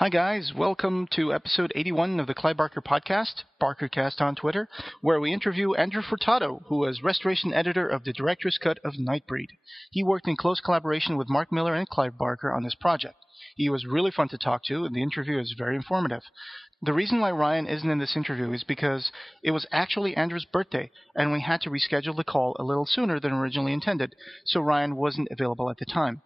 Hi guys, welcome to episode 81 of the Clive Barker podcast, BarkerCast on Twitter, where we interview Andrew Furtado, who was restoration editor of the director's cut of Nightbreed. He worked in close collaboration with Mark Millar and Clive Barker on this project. He was really fun to talk to, and the interview is very informative. The reason why Ryan isn't in this interview is because it was actually Andrew's birthday, and we had to reschedule the call a little sooner than originally intended, so Ryan wasn't available at the time.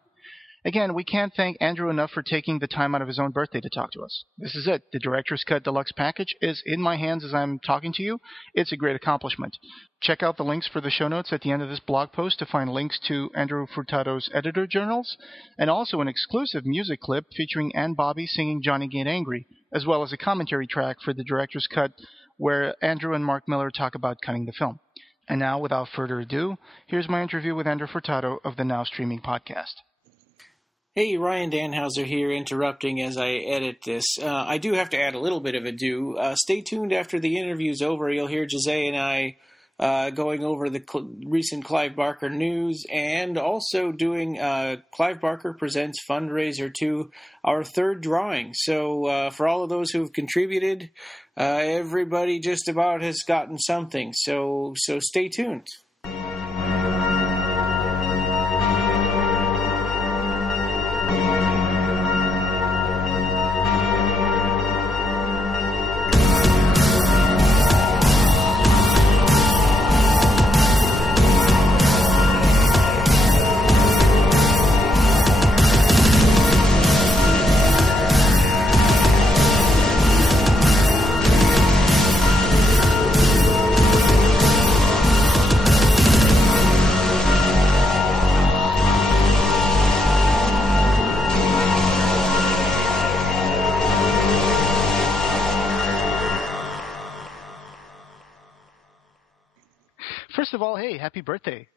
Again, we can't thank Andrew enough for taking the time out of his own birthday to talk to us. This is it. The Director's Cut Deluxe package is in my hands as I'm talking to you. It's a great accomplishment. Check out the links for the show notes at the end of this blog post to find links to Andrew Furtado's editor journals, and also an exclusive music clip featuring Ann Bobby singing Johnny Get Angry, as well as a commentary track for the Director's Cut where Andrew and Mark Millar talk about cutting the film. And now, without further ado, here's my interview with Andrew Furtado of the now streaming podcast. Hey, Ryan Danhauser here, interrupting as I edit this. I do have to add a little bit of ado. Stay tuned after the interview's over. You'll hear José and I going over the recent Clive Barker news and also doing Clive Barker Presents Fundraiser 2, our third drawing. So for all of those who have contributed, everybody just about has gotten something. So stay tuned. First of all, hey, happy birthday.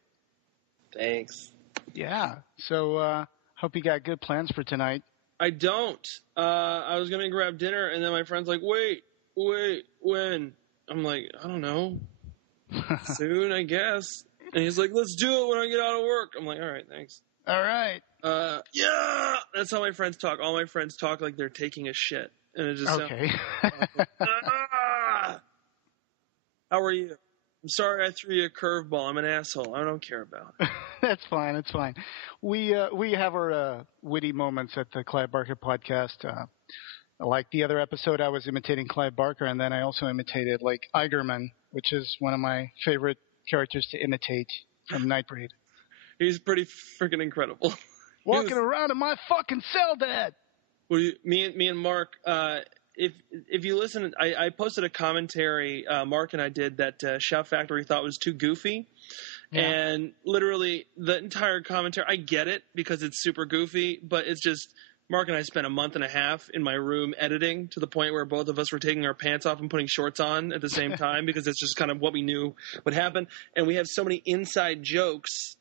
Thanks. Yeah, so hope you got good plans for tonight. I don't. I was going to grab dinner, and then my friend's like, wait, when? I'm like, I don't know. Soon, I guess. And he's like, let's do it when I get out of work. I'm like, all right, thanks. All right. Yeah! That's how my friends talk. All my friends talk like they're taking a shit. And it just okay. How are you? I'm sorry I threw you a curveball. I'm an asshole. I don't care about it. That's fine. It's fine. We have our witty moments at the Clive Barker podcast. Like the other episode, I was imitating Clive Barker, and then I also imitated like Eigerman, which is one of my favorite characters to imitate from Nightbreed. He's pretty freaking incredible. Walking around in my fucking cell, Dad. Well, me and Mark. If you listen, I posted a commentary Mark and I did that Shout Factory thought was too goofy. Yeah. And literally the entire commentary, I get it because it's super goofy, but it's just Mark and I spent a month and a half in my room editing to the point where both of us were taking our pants off and putting shorts on at the same time because it's just kind of what we knew would happen. And we have so many inside jokes,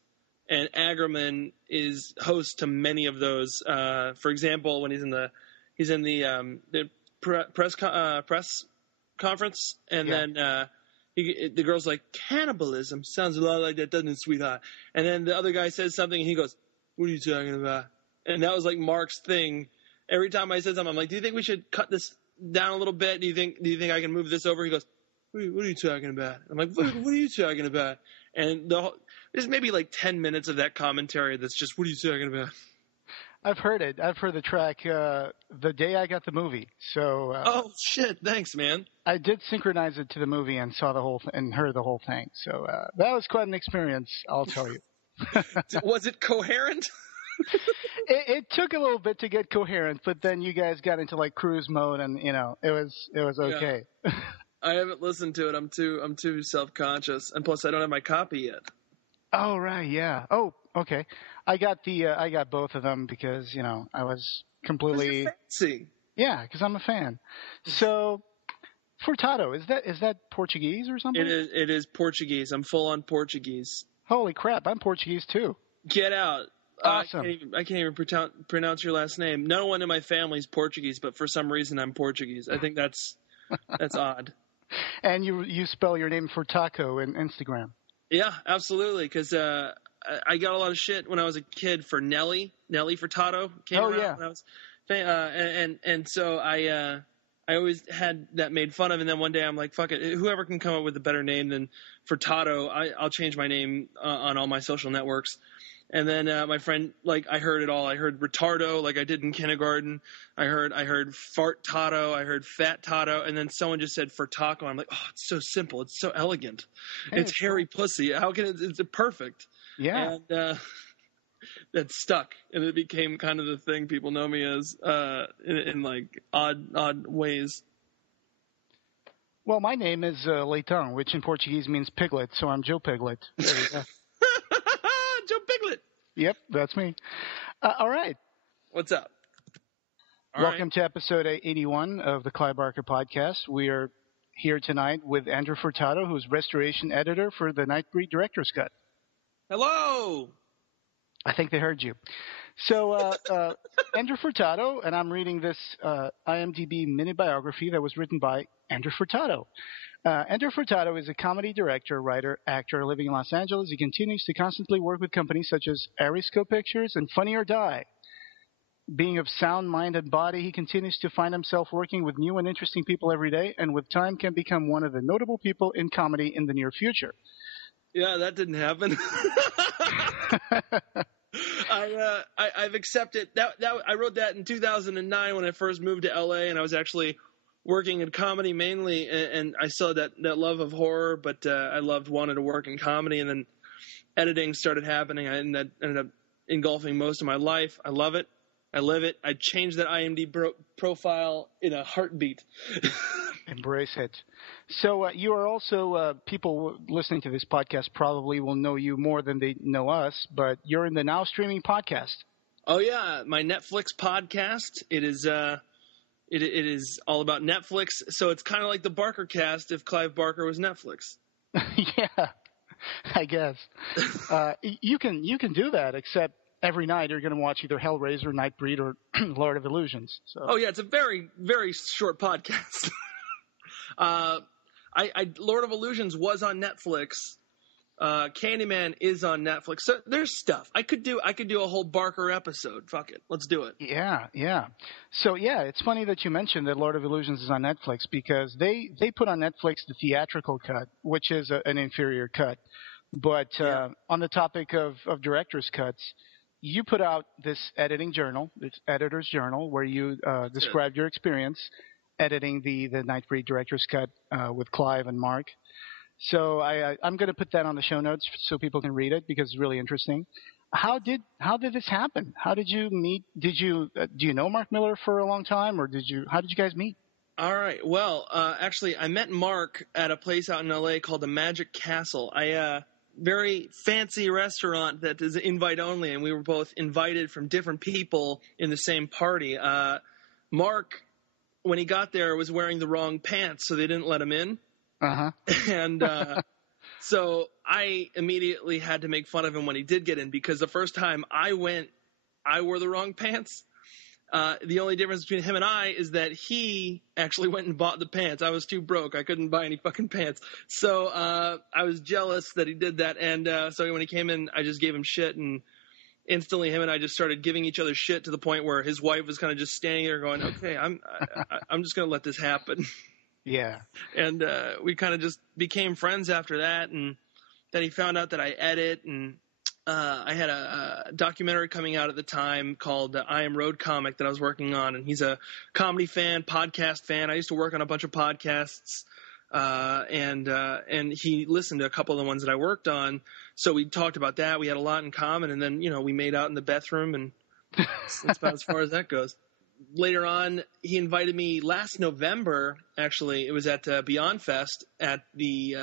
and Agerman is host to many of those. For example, when he's in the press conference, and then the girl's like, cannibalism sounds a lot like that, doesn't it, sweetheart? And then the other guy says something, and he goes, what are you talking about? And that was like Mark's thing. Every time I said something, I'm like, do you think we should cut this down a little bit? Do you think I can move this over? He goes, what are you talking about? I'm like, what are you talking about? And there's maybe like 10 minutes of that commentary that's just, what are you talking about? I've heard it. I've heard the track the day I got the movie. So. Oh shit! Thanks, man. I did synchronize it to the movie and saw the whole and heard the whole thing. So that was quite an experience, I'll tell you. Was it coherent? It took a little bit to get coherent, but then you guys got into like cruise mode, and it was okay. Yeah. I haven't listened to it. I'm too self-conscious, and plus I don't have my copy yet. Oh right, yeah. Oh, okay. I got both of them because I was completely fancy. Yeah, because I'm a fan. So, Furtado, is that Portuguese or something? It is Portuguese. I'm full on Portuguese. Holy crap! I'm Portuguese too. Get out. Awesome. I can't even pronounce your last name. No one in my family is Portuguese, but for some reason I'm Portuguese. I think that's odd. And you spell your name Furtado in Instagram. Yeah, absolutely. Because I got a lot of shit when I was a kid for Nelly Furtado. Came around when I was And so I always had that made fun of, and then one day I'm like, fuck it, whoever can come up with a better name than Furtado, I'll change my name on all my social networks. And then my friend, like, I heard it all. I heard retardo, like I did in kindergarten. I heard fart-tato. I heard fat-tato. And then someone just said Furtaco. I'm like, oh, it's so simple. It's so elegant. Hey, it's hairy pussy. How can it's perfect. Yeah. And that stuck. And it became kind of the thing people know me as in like odd ways. Well, my name is Leitão, which in Portuguese means piglet, so I'm Joe Piglet. There you go. Joe Piglet. Yep, that's me. All right. What's up? Welcome to episode 81 of the Clive Barker podcast. We are here tonight with Andrew Furtado, who's restoration editor for the Nightbreed Director's Cut. Hello. I think they heard you. So, Andrew Furtado, and I'm reading this IMDb mini biography that was written by Andrew Furtado. Andrew Furtado is a comedy director, writer, actor living in Los Angeles. He continues to constantly work with companies such as Arisco Pictures and Funny or Die. Being of sound mind and body, he continues to find himself working with new and interesting people every day, and with time can become one of the notable people in comedy in the near future. Yeah, that didn't happen. I've accepted that. I wrote that in 2009 when I first moved to LA, and I was actually working in comedy mainly, and I saw that love of horror, but I wanted to work in comedy, and then editing started happening, and that ended up engulfing most of my life. I love it. I live it. I changed that IMDb profile in a heartbeat. Embrace it. So you are also, people listening to this podcast probably will know you more than they know us, but you're in the Now Streaming podcast. Oh, yeah. My Netflix podcast. It is all about Netflix. So it's kind of like the Barker cast if Clive Barker was Netflix. Yeah, I guess. You can do that, except every night you're going to watch either Hellraiser, Nightbreed, or Lord of Illusions. So. Oh, yeah. It's a very, very short podcast. Lord of Illusions was on Netflix. Candyman is on Netflix. So there's stuff. I could do a whole Barker episode. Fuck it. Let's do it. Yeah. So yeah, it's funny that you mentioned that Lord of Illusions is on Netflix because they put on Netflix the theatrical cut, which is an inferior cut. But on the topic of director's cuts, you put out this editing journal, this editor's journal, where you described your experience editing the Nightbreed Director's Cut with Clive and Mark. So I'm going to put that on the show notes so people can read it because it's really interesting. How did this happen? How did you meet? Do you know Mark Miller for a long time, or how did you guys meet? All right. Well, actually, I met Mark at a place out in LA called the Magic Castle. Very fancy restaurant that is invite only, and we were both invited from different people in the same party. Mark, when he got there, was wearing the wrong pants, so they didn't let him in. Uh-huh. And so I immediately had to make fun of him when he did get in, because the first time I went, I wore the wrong pants. The only difference between him and I is that he actually went and bought the pants. I was too broke. I couldn't buy any fucking pants. So I was jealous that he did that. And so when he came in, I just gave him shit, and instantly him and I just started giving each other shit to the point where his wife was kind of just standing there going, okay, I'm just going to let this happen. Yeah. And we kind of just became friends after that. And then he found out that I edit, and I had a documentary coming out at the time called I Am Road Comic that I was working on, and he's a comedy fan, podcast fan. I used to work on a bunch of podcasts, and he listened to a couple of the ones that I worked on. So we talked about that. We had a lot in common, and then we made out in the bathroom, and that's about as far as that goes. Later on, he invited me last November. Actually, it was at Beyond Fest at the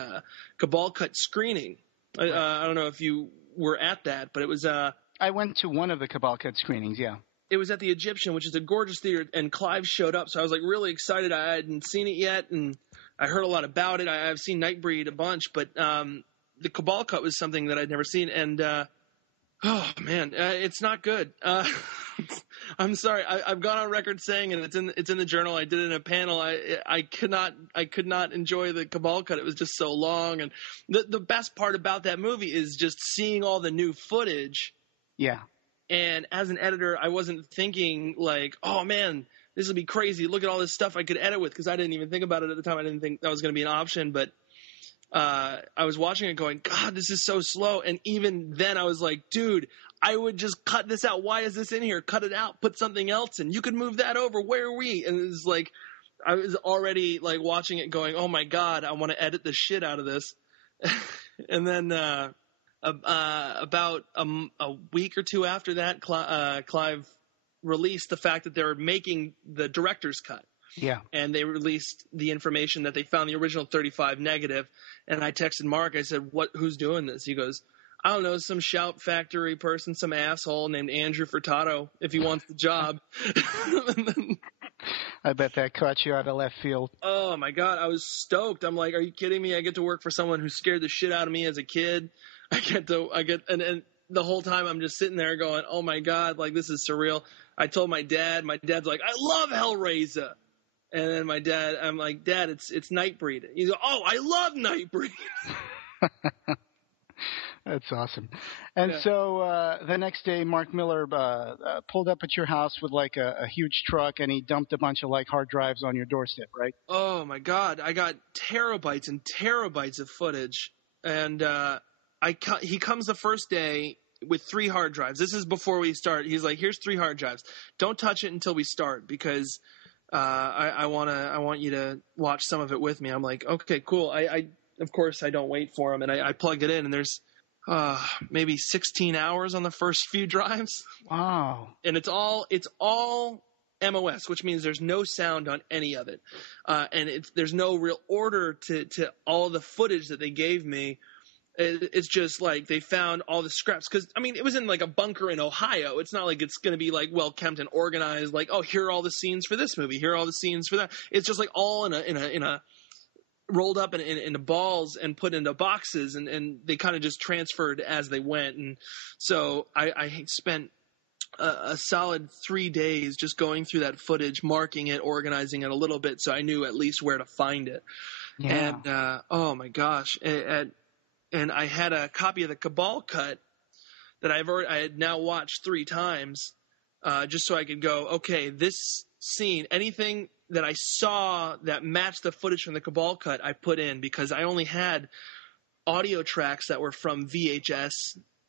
Cabal Cut screening. I don't know if you were at that, but it was I went to one of the Cabal Cut screenings. Yeah, it was at the Egyptian, which is a gorgeous theater, and Clive showed up, so I was like really excited. I hadn't seen it yet, and I heard a lot about it. I've seen Nightbreed a bunch, but the Cabal Cut was something that I'd never seen, and oh man, it's not good. I'm sorry. I've gone on record saying, and it's in the journal. I did it in a panel. I could not enjoy the Cabal Cut. It was just so long, and the best part about that movie is just seeing all the new footage. Yeah. And as an editor, I wasn't thinking like, oh man, this would be crazy. Look at all this stuff I could edit with, because I didn't even think about it at the time. I didn't think that was going to be an option. But I was watching it going, God, this is so slow. And even then I was like, dude, I would just cut this out. Why is this in here? Cut it out. Put something else in. You could move that over. Where are we? And it was like, I was already like watching it going, oh my God, I want to edit the shit out of this. And then about a week or two after that, Clive released the fact that they were making the director's cut. Yeah. And they released the information that they found the original 35 negative. And I texted Mark. I said, who's doing this? He goes, I don't know, some Shout Factory person, some asshole named Andrew Furtado, if he wants the job. I bet that caught you out of left field. Oh my God, I was stoked. I'm like, are you kidding me? I get to work for someone who scared the shit out of me as a kid. And the whole time I'm just sitting there going, oh my God, like this is surreal. I told my dad's like, I love Hellraiser. And then I'm like, Dad, it's Nightbreed. He's like, oh, I love Nightbreed. That's awesome. And so the next day, Mark Miller pulled up at your house with like a huge truck, and he dumped a bunch of like hard drives on your doorstep, right? Oh my God, I got terabytes and terabytes of footage, and he comes the first day with 3 hard drives. This is before we start. He's like, here's 3 hard drives. Don't touch it until we start, because I want you to watch some of it with me. I'm like, okay, cool. I of course I don't wait for him, and I plugged it in, and there's maybe 16 hours on the first few drives. Wow. And it's all MOS, which means there's no sound on any of it. And there's no real order to all the footage that they gave me. It's just like they found all the scraps. Because, I mean, it was in like a bunker in Ohio. It's not like it's going to be like well kept and organized. Like, oh, here are all the scenes for this movie. Here are all the scenes for that. It's just like all in a rolled up into balls and put into boxes, and they kind of just transferred as they went. And so I spent a solid 3 days just going through that footage, marking it, organizing it a little bit, so I knew at least where to find it. Yeah. And oh my gosh, and I had a copy of the Cabal cut that I had now watched 3 times, just so I could go, okay, this scene, anything that I saw that matched the footage from the Cabal cut, I put in, because I only had audio tracks that were from VHS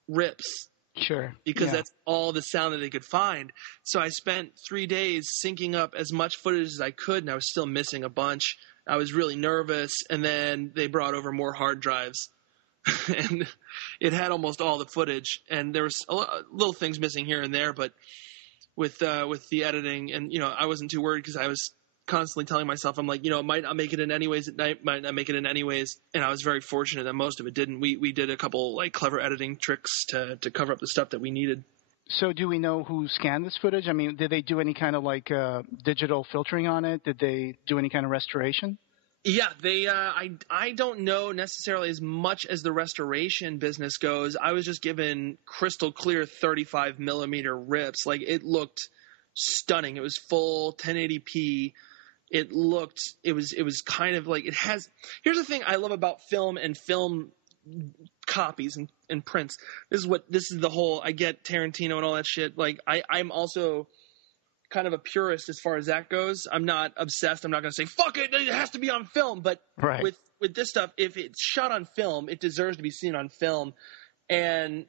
rips. Sure. Because that's all the sound that they could find. So I spent 3 days syncing up as much footage as I could, and I was still missing a bunch. I was really nervous, and then they brought over more hard drives. And it had almost all the footage, and there was little things missing here and there, but with the editing, and I wasn't too worried, because I was constantly telling myself, I'm like, it might not make it in anyways at night, might not make it in anyways. And I was very fortunate that most of it didn't. We did a couple like clever editing tricks to cover up the stuff that we needed. So do we know who scanned this footage? I mean, did they do any kind of like digital filtering on it? Did they do any kind of restoration? Yeah, they. I don't know necessarily as much as the restoration business goes. I was just given crystal clear 35 millimeter rips. Like, it looked stunning. It was full 1080p. It was kind of like, it has. Here's the thing I love about film and film copies and prints. This is the whole. I get Tarantino and all that shit. Like, I'm also kind of a purist as far as that goes. I'm not obsessed. I'm not going to say, fuck it, it has to be on film. But right. with this stuff, if it's shot on film, it deserves to be seen on film. And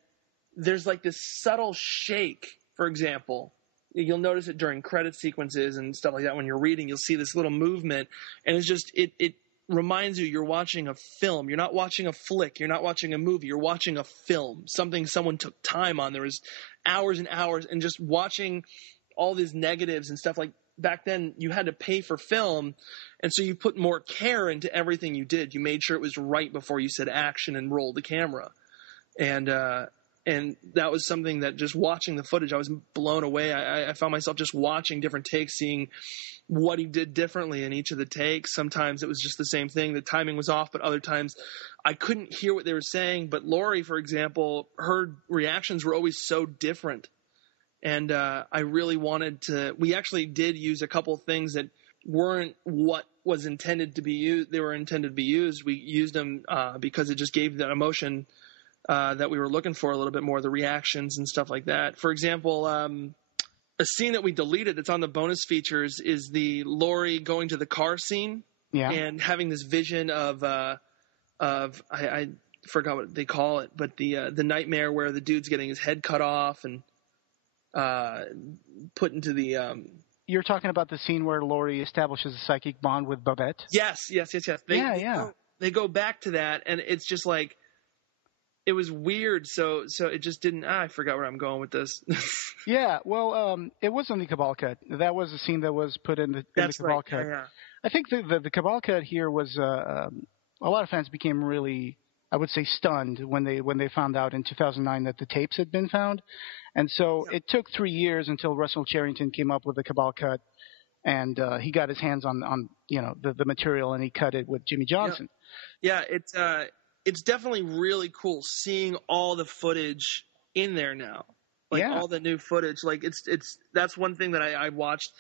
there's like this subtle shake, for example. You'll notice it during credit sequences and stuff like that. When you're reading, you'll see this little movement. And it's just, it reminds you you're watching a film. You're not watching a flick. You're not watching a movie. You're watching a film, something someone took time on. There was hours and hours, and just watching all these negatives and stuff. Like, back then you had to pay for film, and so you put more care into everything you did. You made sure it was right before you said action and rolled the camera. And that was something that, just watching the footage, I was blown away. I found myself just watching different takes, seeing what he did differently in each of the takes. Sometimes it was just the same thing. The timing was off, but other times I couldn't hear what they were saying. But Lori, for example, her reactions were always so different. And I really wanted to – we actually did use a couple things that weren't what was intended to be used. They were intended to be used. We used them because it just gave that emotion that we were looking for a little bit more, the reactions and stuff like that. For example, a scene that we deleted that's on the bonus features is the Laurie going to the car scene and having this vision of I forgot what they call it, but the nightmare where the dude's getting his head cut off and put into the You're talking about the scene where Laurie establishes a psychic bond with Babette? Yes. They go back to that, and it's just like, it was weird. So it just didn't. I forgot where I'm going with this. Yeah, well, it was on the Cabal cut. That was a scene that was put in the Cabal cut. Yeah. I think the Cabal cut here was a lot of fans became really, I would say, stunned when they found out in 2009 that the tapes had been found, and so it took 3 years until Russell Charrington came up with the Cabal cut, and he got his hands on the material, and he cut it with Jimmy Johnson. Yeah, it's definitely really cool seeing all the footage in there now, all the new footage. Like that's one thing that I watched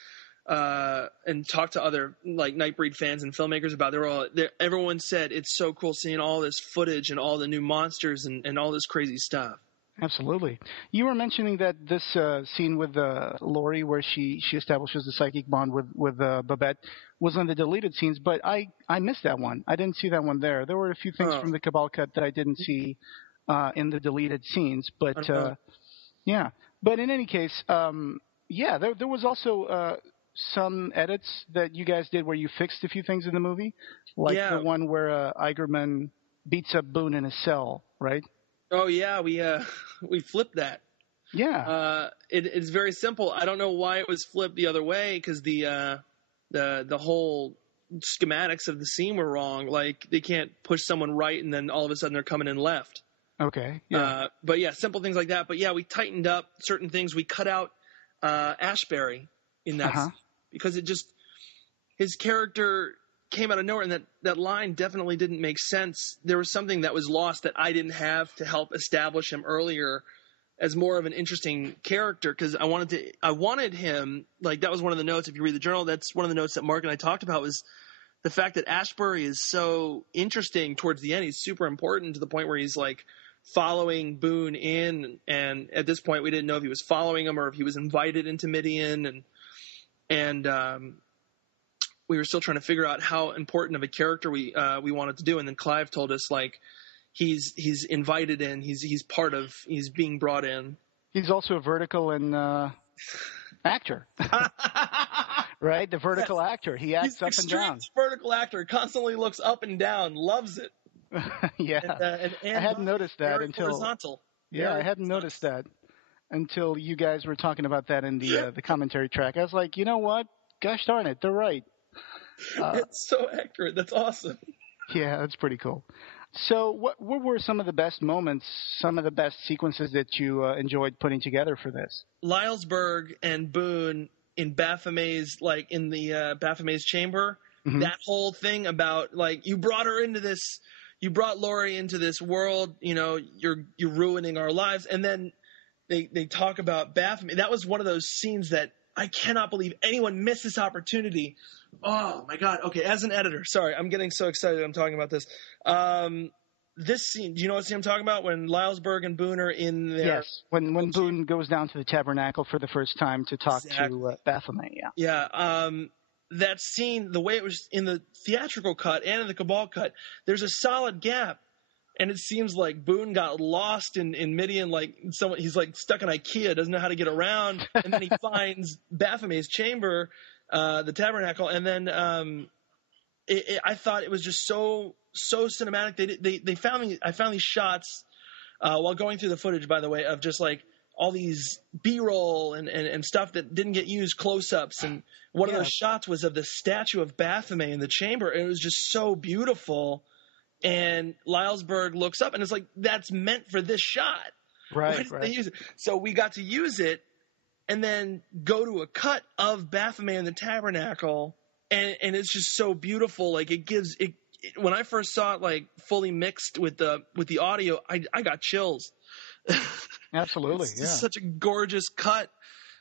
and talked to other like Nightbreed fans and filmmakers about. Everyone said it's so cool seeing all this footage and all the new monsters and all this crazy stuff. Absolutely. You were mentioning that this scene with Laurie where she establishes the psychic bond with Babette was on the deleted scenes, but I missed that one. I didn't see that one there. There were a few things from the Cabal cut that I didn't see in the deleted scenes, but yeah. But in any case, there was also some edits that you guys did where you fixed a few things in the movie, like the one where Eigerman beats up Boone in a cell, right? Oh yeah, we flipped that. Yeah. It's very simple. I don't know why it was flipped the other way, because the whole schematics of the scene were wrong. Like they can't push someone right and then all of a sudden they're coming in left. Okay. Yeah. But yeah, simple things like that. But yeah, we tightened up certain things. We cut out Ashbury in that because his character came out of nowhere, and that line definitely didn't make sense. There was something that was lost that I didn't have to help establish him earlier as more of an interesting character, because I wanted him, like, that was one of the notes. If you read the journal, that's one of the notes that Mark and I talked about, was the fact that Ashbury is so interesting towards the end. He's super important to the point where he's like following Boone in, and at this point we didn't know if he was following him or if he was invited into Midian, and we were still trying to figure out how important of a character we wanted to do. And then Clive told us, like, he's invited in, he's being brought in. He's also a vertical and actor, right? The vertical actor. He acts up and down. Vertical actor, constantly looks up and down, loves it. Yeah. And I hadn't noticed that until horizontal. Yeah, I hadn't noticed that until you guys were talking about that in the commentary track. I was like, you know what? Gosh darn it, they're right. It's so accurate. That's awesome. Yeah, that's pretty cool. So what were some of the best moments, some of the best sequences that you enjoyed putting together for this? Lylesburg and Boone in Baphomet's, like in the Baphomet's chamber, that whole thing about, like, you brought Laurie into this world, you're ruining our lives. And then they talk about Baphomet. That was one of those scenes that I cannot believe anyone missed this opportunity. Oh my God. Okay. As an editor, sorry, I'm getting so excited I'm talking about this. This scene, do you know what scene I'm talking about? When Lylesburg and Boone are in there. Yes. When Boone goes down to the tabernacle for the first time to talk to Baphomet. Yeah. Yeah. That scene, the way it was in the theatrical cut and in the Cabal cut, there's a solid gap. And it seems like Boone got lost in Midian, like he's like stuck in IKEA, doesn't know how to get around, and then he finds Baphomet's chamber, the tabernacle, and then I thought it was just so cinematic. They found me. I found these shots while going through the footage, by the way, of just like all these B-roll and stuff that didn't get used, close-ups, and one of those shots was of the statue of Baphomet in the chamber, and it was just so beautiful. And Lylesburg looks up, and it's like, that's meant for this shot. Right. Why didn't they use it? So we got to use it, and then go to a cut of Baphomet in the tabernacle, and it's just so beautiful. Like, it gives it. When I first saw it, like, fully mixed with the audio, I got chills. Absolutely, it's such a gorgeous cut.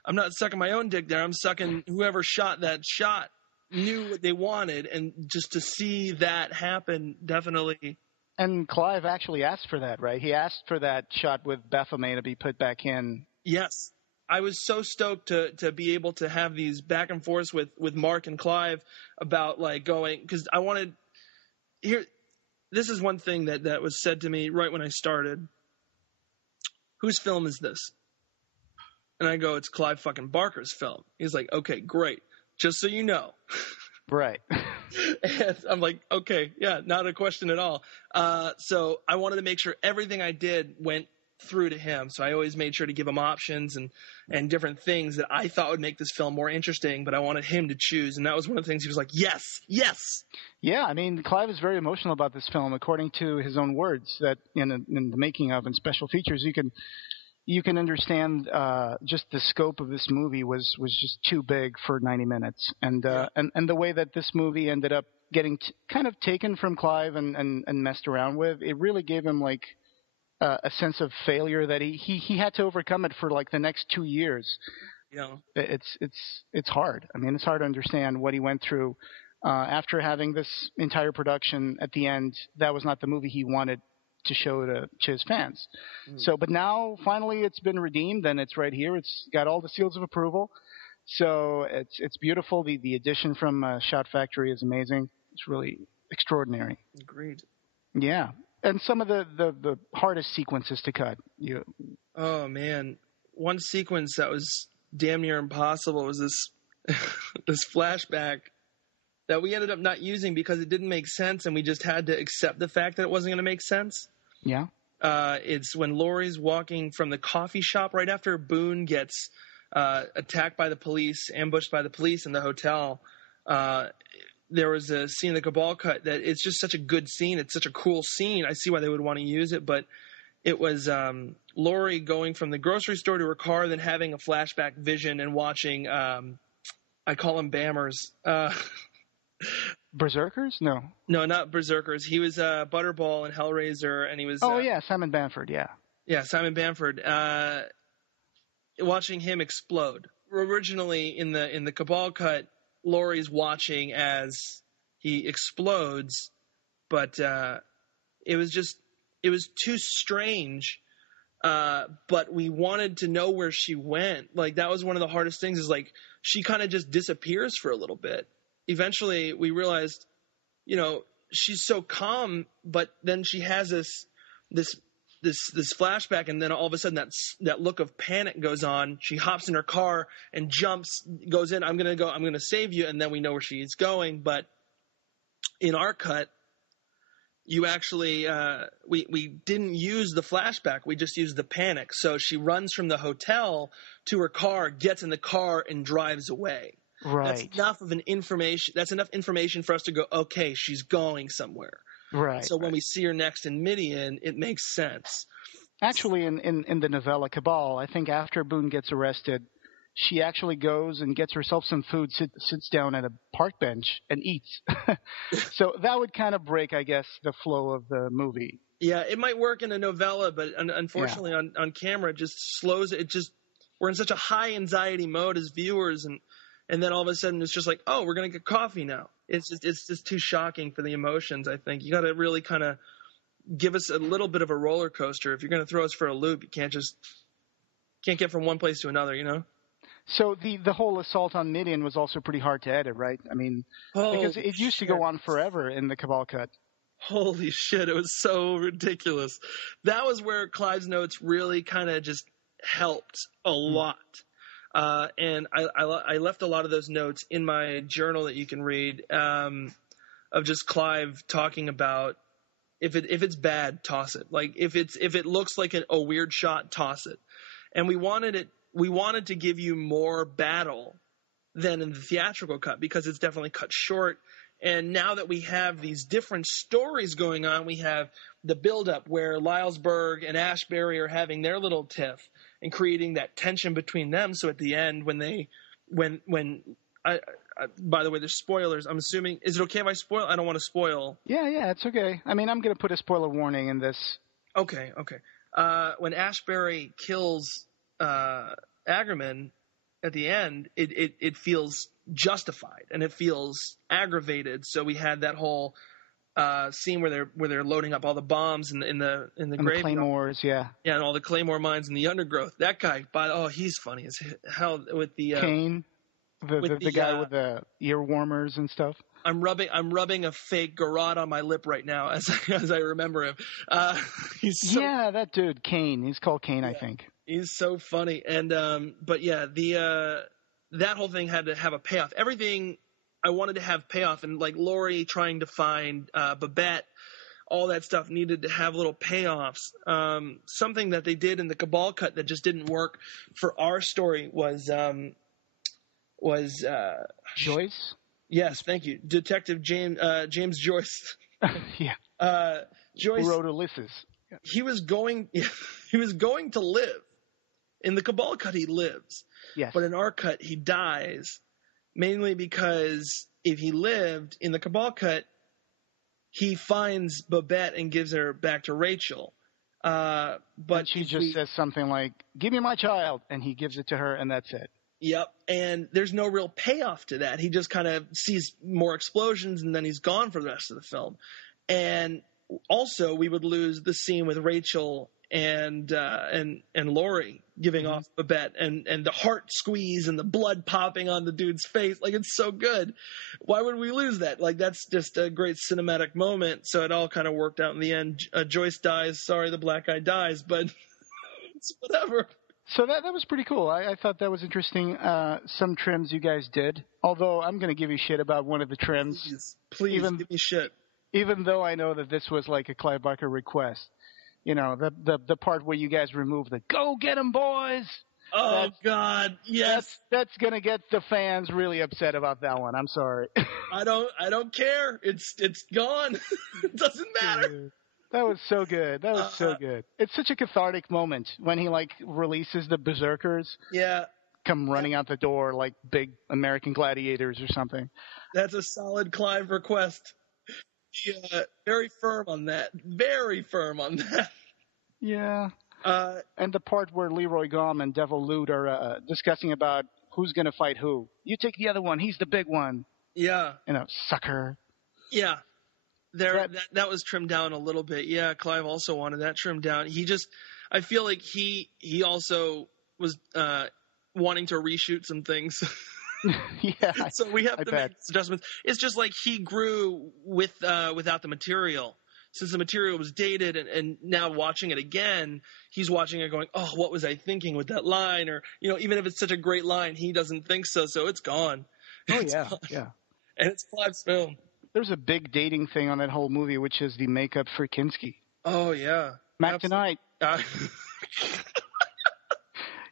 I'm not sucking my own dick there. I'm sucking whoever shot that shot. Knew what they wanted, and just to see that happen, definitely And Clive actually asked for that, right? He asked for that shot with Baphomet to be put back in. Yes. I was so stoked to be able to have these back and forths with Mark and Clive about like going, because I wanted here. This is one thing that was said to me right when I started. Whose film is this? And I go, it's Clive fucking Barker's film. He's like, okay, great. Just so you know. Right. And I'm like, okay, yeah, not a question at all. So I wanted to make sure everything I did went through to him. So I always made sure to give him options and different things that I thought would make this film more interesting, but I wanted him to choose. And that was one of the things he was like, yes, yes. Yeah, I mean, Clive is very emotional about this film, according to his own words, that in the making of and special features, you can understand just the scope of this movie was just too big for 90 minutes. And the way that this movie ended up getting kind of taken from Clive and messed around with, it really gave him like a sense of failure that he had to overcome it for like the next 2 years. Yeah. It's hard. I mean, it's hard to understand what he went through after having this entire production. At the end, that was not the movie he wanted to show to his fans. So, but now finally it's been redeemed and it's right here. It's got all the seals of approval. So it's beautiful. The addition from Shot Factory is amazing. It's really extraordinary. Agreed. Yeah. And some of the hardest sequences to cut. Oh man. One sequence that was damn near impossible was this this flashback that we ended up not using because it didn't make sense and we just had to accept the fact that it wasn't going to make sense. Yeah. It's when Laurie's walking from the coffee shop right after Boone gets attacked by the police, ambushed by the police in the hotel. There was a scene in the Cabal cut that it's just such a good scene. It's such a cool scene. I see why they would want to use it, but it was Laurie going from the grocery store to her car, then having a flashback vision and watching, I call them Bammers. Berserkers? No, not Berserkers. He was Butterball in Hellraiser, and he was. Oh yeah, Simon Bamford. Yeah, Simon Bamford. Watching him explode. Originally in the Cabal cut, Laurie's watching as he explodes, but it was too strange. But we wanted to know where she went. Like that was one of the hardest things. Is like she kind of just disappears for a little bit. Eventually, we realized, she's so calm, but then she has this flashback, and then all of a sudden that look of panic goes on. She hops in her car and jumps, goes in. I'm gonna save you, and then we know where she's going. But in our cut, you actually we didn't use the flashback. We just used the panic. So she runs from the hotel to her car, gets in the car, and drives away. Right. That's enough information for us to go, okay, she's going somewhere. Right. So when we see her next in Midian, it makes sense. Actually, in the novella Cabal, I think after Boone gets arrested, she actually goes and gets herself some food, sits down at a park bench and eats. So that would kind of break, I guess, the flow of the movie. Yeah, it might work in a novella, but unfortunately on camera it just slows it. We're in such a high anxiety mode as viewers, and then all of a sudden it's just like, oh, we're gonna get coffee now. It's just too shocking for the emotions. I think you got to really kind of give us a little bit of a roller coaster. If you're gonna throw us for a loop, you can't get from one place to another, So the whole assault on Midian was also pretty hard to edit, right? I mean, because it used to go on forever in the Cabal cut. Holy shit, it was so ridiculous. That was where Clive's notes really kind of just helped a lot. And I left a lot of those notes in my journal that you can read, of just Clive talking about if it's bad, toss it. Like if it looks like a weird shot, toss it. And we wanted to give you more battle than in the theatrical cut because it's definitely cut short. And now that we have these different stories going on, we have the buildup where Lylesburg and Ashbury are having their little tiff and creating that tension between them. So at the end, by the way, there's spoilers. I'm assuming, is it okay if I spoil? I don't want to spoil. Yeah, it's okay. I mean, I'm going to put a spoiler warning in this. Okay. When Ashbury kills Agerman at the end, it feels justified and it feels aggravated. So we had that whole scene where they're loading up all the bombs in the and graveyard. The claymores, yeah, and all the claymore mines in the undergrowth. That guy, he's funny as hell with the Kane, the guy with the ear warmers and stuff. I'm rubbing a fake garrote on my lip right now as I remember him. That dude Kane. He's called Kane, I think. He's so funny, and but yeah, that whole thing had to have a payoff. Everything I wanted to have payoff, and like Laurie trying to find Babette, all that stuff needed to have little payoffs. Something that they did in the Cabal cut that just didn't work for our story was Joyce. Yes, thank you, Detective James Joyce. Yeah. Joyce who wrote Ulysses. Yeah. He was going to live. In the Cabal cut, he lives. Yes. But in our cut, he dies, mainly because if he lived in the Cabal cut, he finds Babette and gives her back to Rachel. But and she just says something like, "Give me my child," and he gives it to her, and that's it. Yep, and there's no real payoff to that. He just kind of sees more explosions, and then he's gone for the rest of the film. And also, we would lose the scene with Rachel and Laurie giving off Babette, and the heart squeeze and the blood popping on the dude's face. Like, it's so good. Why would we lose that? Like, that's just a great cinematic moment. So it all kind of worked out in the end. Joyce dies. Sorry, the black guy dies, but it's whatever. So that was pretty cool. I thought that was interesting. Some trims you guys did. Although I'm going to give you shit about one of the trims. Please give me shit. Even though I know that this was like a Clive Barker request. You know, the part where you guys remove the "Go get 'em, boys." Oh God, yes. That's gonna get the fans really upset about that one. I'm sorry. I don't care. It's gone. It doesn't matter. Dude, that was so good. That was so good. It's such a cathartic moment when he like releases the berserkers. Yeah. Come running out the door like big American gladiators or something. That's a solid Clive request. Very firm on that. Very firm on that. Yeah. And the part where Leroy Gom and Devil Loot are discussing about who's going to fight who. You take the other one. He's the big one. Yeah. You know, sucker. Yeah. That was trimmed down a little bit. Yeah, Clive also wanted that trimmed down. I feel like he also was wanting to reshoot some things. Yeah. So we have to make adjustments. It's just like he grew without the material. Since the material was dated, and now watching it again, he's watching it going, "Oh, what was I thinking with that line?" Or, you know, even if it's such a great line, he doesn't think so it's gone. Oh, yeah, yeah. And it's Clive's film. There's a big dating thing on that whole movie, which is the makeup for Kinski. Oh, yeah. Mac Tonight.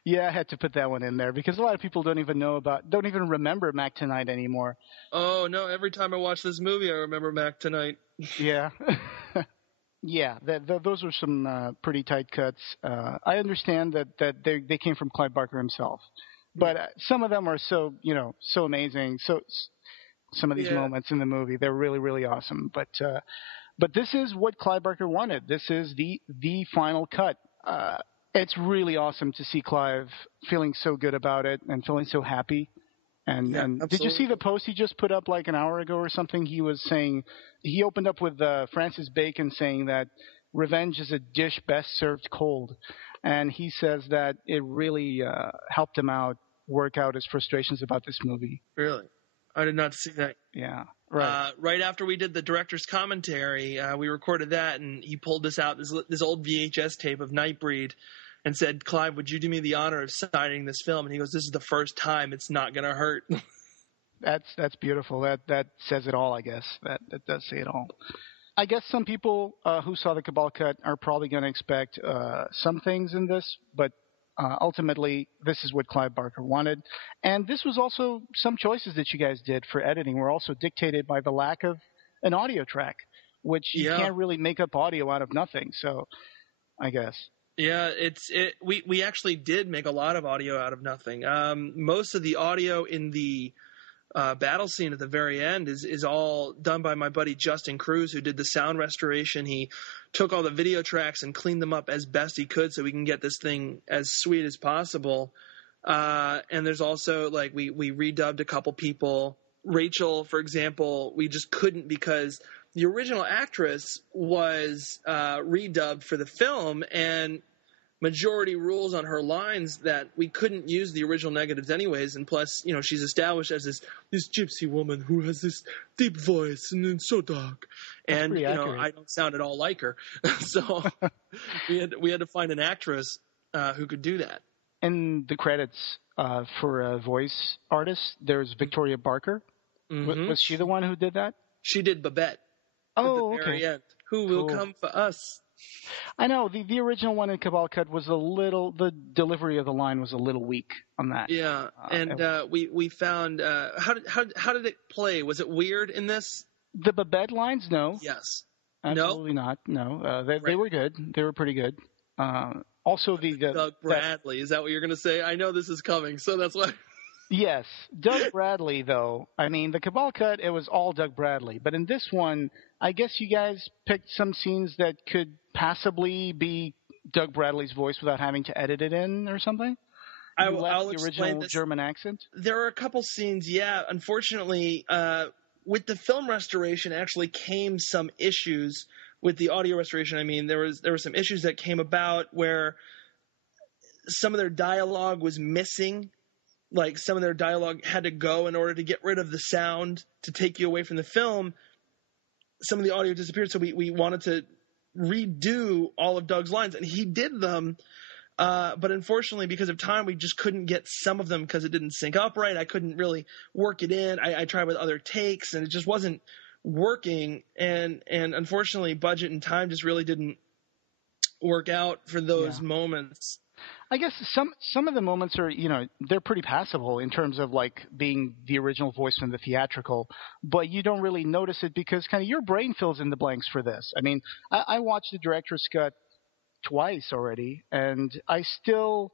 Yeah, I had to put that one in there because a lot of people don't even remember Mac Tonight anymore. Oh, no. Every time I watch this movie, I remember Mac Tonight. Yeah. Yeah, those were some pretty tight cuts. I understand that they came from Clive Barker himself. But some of them are so amazing. So some of these moments in the movie, they're really, really awesome. But this is what Clive Barker wanted. This is the final cut. It's really awesome to see Clive feeling so good about it and feeling so happy. And did you see the post he just put up like an hour ago or something? He was saying he opened up with Francis Bacon saying that revenge is a dish best served cold, and he says that it really helped him work out his frustrations about this movie. Really, I did not see that. Yeah, right. Right after we did the director's commentary, we recorded that, and he pulled this old VHS tape of Nightbreed. And said, "Clive, would you do me the honor of signing this film?" And he goes, "This is the first time. It's not going to hurt." That's beautiful. That says it all, I guess. That does say it all. I guess some people who saw the Cabal cut are probably going to expect some things in this, but ultimately, this is what Clive Barker wanted. And this was also some choices that you guys did for editing were also dictated by the lack of an audio track, which you can't really make up audio out of nothing. So, I guess. Yeah, we actually did make a lot of audio out of nothing. Most of the audio in the battle scene at the very end is all done by my buddy Justin Cruz, who did the sound restoration. He took all the video tracks and cleaned them up as best he could so we can get this thing as sweet as possible. And there's also, like, we redubbed a couple people. Rachel, for example, we just couldn't because the original actress was redubbed for the film, and majority rules on her lines that we couldn't use the original negatives anyways, and plus, she's established as this gypsy woman who has this deep voice and it's so dark, and I don't sound at all like her, so we had to find an actress who could do that. In the credits for a voice artist, there's Victoria Barker. Mm-hmm. Was she the one who did that? She did Babette. Oh, at the very end. Who will come for us? I know the original one in Cabal Cut was the delivery of the line was a little weak on that. Yeah, and we found how did it play? Was it weird in this? The Babette lines, no. Yes. Absolutely not. No, they were good. They were pretty good. Also, the Doug Bradley. Is that what you're going to say? I know this is coming, so that's why. Yes, Doug Bradley, though. I mean, the Cabal Cut, it was all Doug Bradley. But in this one, I guess you guys picked some scenes that could possibly be Doug Bradley's voice without having to edit it in or something? I'll the explain original this. German accent? There are a couple scenes, yeah. Unfortunately, with the film restoration actually came some issues. With the audio restoration, I mean, there were some issues that came about where some of their dialogue was missing. Like, some of their dialogue had to go in order to get rid of the sound to take you away from the film. Some of the audio disappeared, so we wanted to redo all of Doug's lines, and he did them. But unfortunately, because of time, we just couldn't get some of them because it didn't sync up right. I couldn't really work it in. I tried with other takes, and it just wasn't working. And unfortunately, budget and time just really didn't work out for those moments. I guess some of the moments are, they're pretty passable in terms of like being the original voice from the theatrical, but you don't really notice it because kind of your brain fills in the blanks for this. I mean, I watched the director's cut twice already, and I still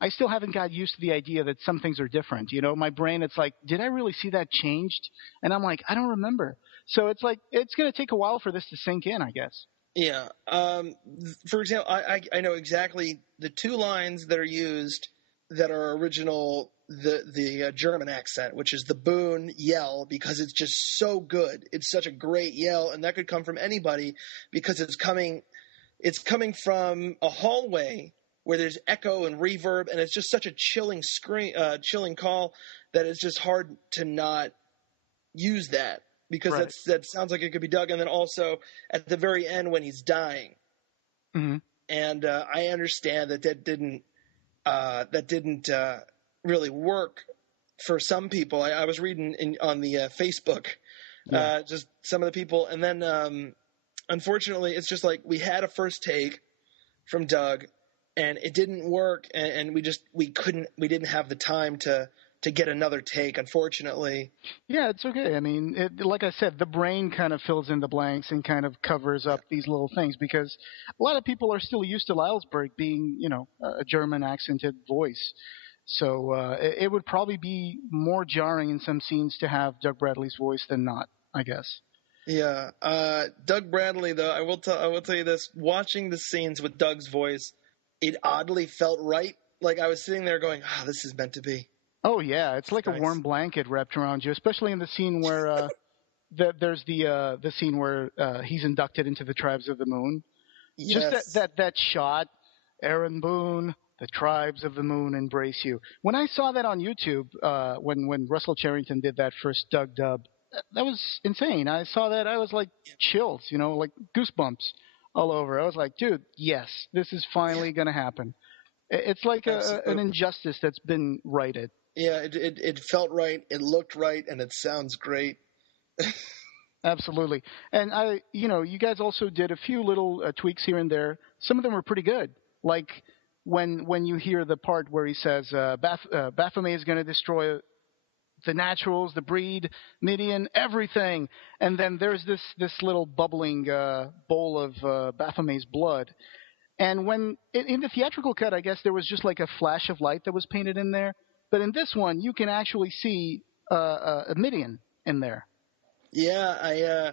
haven't got used to the idea that some things are different. My brain, it's like, did I really see that changed? And I'm like, I don't remember. So it's like, it's going to take a while for this to sink in, I guess. Yeah. For example, I know exactly the two lines that are used that are original, the German accent, which is the Boone yell, because it's just so good. It's such a great yell, and that could come from anybody because it's coming from a hallway where there's echo and reverb, and it's just such a chilling call that it's just hard to not use that. Because that sounds like it could be Doug, and then also at the very end when he's dying, and I understand that didn't really work for some people. I was reading on the Facebook, just some of the people, and then unfortunately it's just like we had a first take from Doug, and it didn't work, and we didn't have the time to get another take, unfortunately. Yeah, it's okay. I mean, like I said, the brain kind of fills in the blanks and kind of covers up these little things because a lot of people are still used to Lylesburg being, a German accented voice. So it would probably be more jarring in some scenes to have Doug Bradley's voice than not, I guess. Yeah. Doug Bradley, though, I will tell you this. Watching the scenes with Doug's voice, it oddly felt right. Like I was sitting there going, this is meant to be. Oh, yeah. It's like nice. A warm blanket wrapped around you, especially in the scene where there's the scene where he's inducted into the Tribes of the Moon. Yes. Just that shot, Aaron Boone, the Tribes of the Moon embrace you. When I saw that on YouTube, when Russell Charrington did that first Doug dub, that was insane. I saw that. I was like chills, like goosebumps all over. I was like, dude, yes, this is finally going to happen. It's like an injustice that's been righted. Yeah, it felt right, it looked right, and it sounds great. Absolutely. And you guys also did a few little tweaks here and there. Some of them were pretty good. Like when you hear the part where he says Baphomet is going to destroy the naturals, the breed, Midian, everything. And then there's this little bubbling bowl of Baphomet's blood. And when in the theatrical cut, I guess there was just like a flash of light that was painted in there. But in this one, you can actually see a Midian in there. Yeah,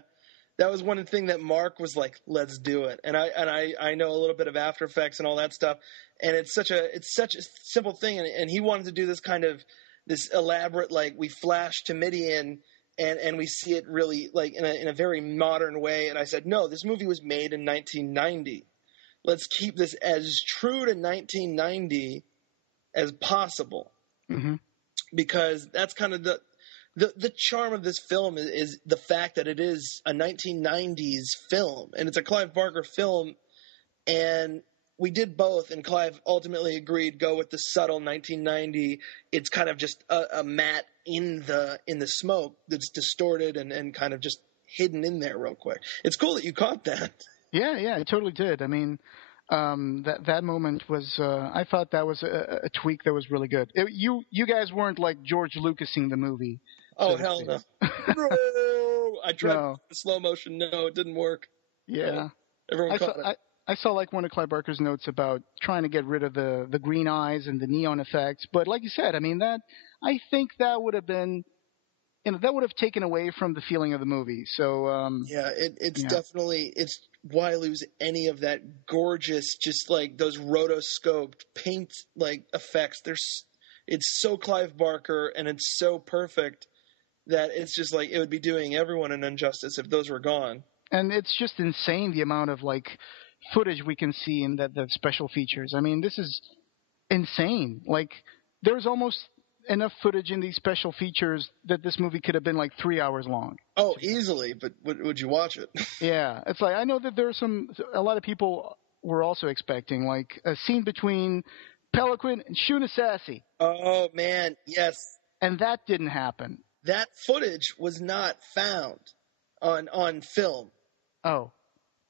that was one thing that Mark was like, "Let's do it." And I know a little bit of After Effects and all that stuff. And it's such a simple thing. And he wanted to do this kind of this elaborate, like we flash to Midian, and we see it really like in a very modern way. And I said, no, this movie was made in 1990. Let's keep this as true to 1990 as possible, because that's kind of the charm of this film is the fact that it is a 1990s film, and it's a Clive Barker film, and we did both, and Clive ultimately agreed go with the subtle 1990. It's kind of just a matte in the smoke that's distorted and kind of just hidden in there real quick. It's cool that you caught that. Yeah, I totally did. I mean, that moment was I thought that was a tweak that was really good. You guys weren't like George Lucasing the movie. Oh, hell no. No! I tried the slow motion. No, it didn't work. Yeah. Everyone caught it. I saw like one of Clive Barker's notes about trying to get rid of the green eyes and the neon effects. But like you said, I mean, I think that would have been, that would have taken away from the feeling of the movie. So it's definitely, it's why lose any of that gorgeous, just like those rotoscoped paint like effects. It's so Clive Barker and it's so perfect that it's just like it would be doing everyone an injustice if those were gone. And it's just insane the amount of like footage we can see in the special features. I mean, this is insane. Like, there's almost enough footage in these special features that this movie could have been like 3 hours long. Oh, easily, but would you watch it? Yeah, it's like, I know that there's a lot of people were also expecting like a scene between Pelican and Shuna Sassy. Oh man, yes. And that didn't happen. That footage was not found on film. Oh.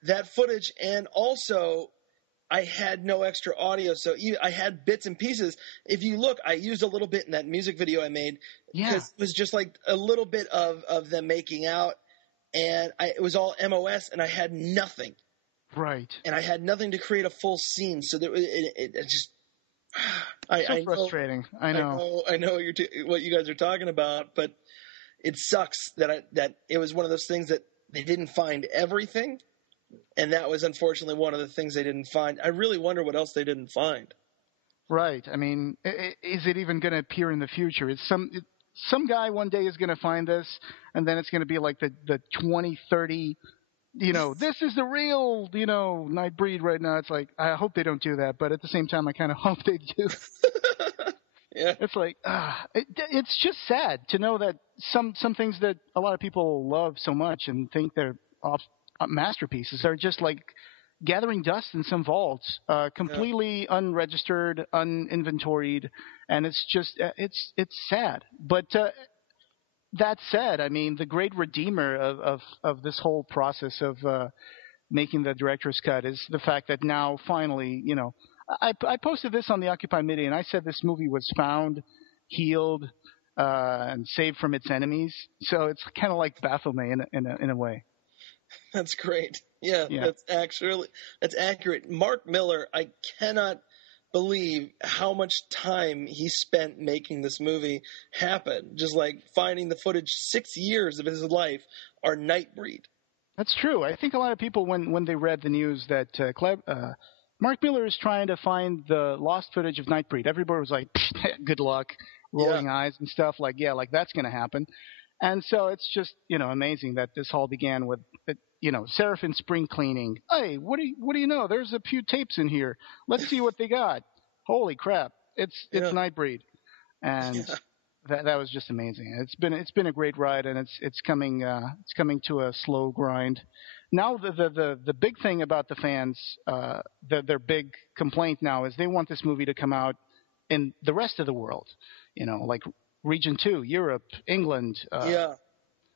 That footage, and also I had no extra audio, so I had bits and pieces. If you look, I used a little bit in that music video I made, because it was just like a little bit of them making out, and it was all MOS, and I had nothing. Right. And I had nothing to create a full scene, so it just... So frustrating. I know what you guys are talking about, but it sucks that it was one of those things that they didn't find everything. And that was unfortunately one of the things they didn't find. I really wonder what else they didn't find. Right. I mean, is it even going to appear in the future? Some guy one day is going to find this, and then it's going to be like the 2030, this is the real, Nightbreed right now. It's like, I hope they don't do that, but at the same time, I kind of hope they do. Yeah. It's like, it's just sad to know that some things that a lot of people love so much and think they're masterpieces are just like gathering dust in some vaults, completely unregistered, uninventoried, and it's just it's sad. But that said, I mean, the great redeemer of this whole process of making the director's cut is the fact that now finally, I posted this on the Occupy Midian. I said this movie was found, healed, and saved from its enemies. So it's kind of like Baphomet in a way. That's great. Yeah, that's accurate. Mark Miller, I cannot believe how much time he spent making this movie happen. Just like finding the footage, 6 years of his life are Nightbreed. That's true. I think a lot of people, when they read the news that Mark Miller is trying to find the lost footage of Nightbreed, everybody was like, good luck, rolling eyes and stuff. Like, that's going to happen. And so it's just, amazing that this all began with, Seraphim spring cleaning. Hey, what do you know? There's a few tapes in here. Let's see what they got. Holy crap. It's Nightbreed. And that was just amazing. It's been a great ride, and it's coming to a slow grind. Now the big thing about the fans, their big complaint now is they want this movie to come out in the rest of the world. Like Region 2, Europe, England,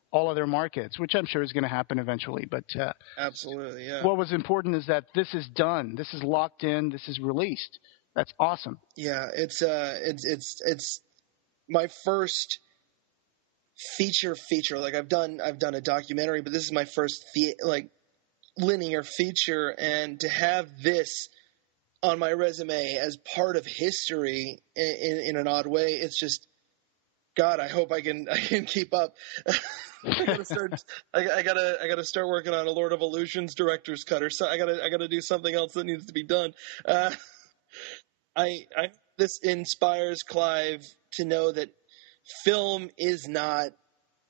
all other markets, which I'm sure is going to happen eventually. But absolutely, yeah. What was important is that this is done. This is locked in. This is released. That's awesome. Yeah, it's my first feature. Like I've done a documentary, but this is my first linear feature, and to have this on my resume as part of history in an odd way, it's just, God, I hope I can keep up. I gotta start working on a Lord of Illusions director's cut, or so. I gotta do something else that needs to be done. This inspires Clive to know that film is not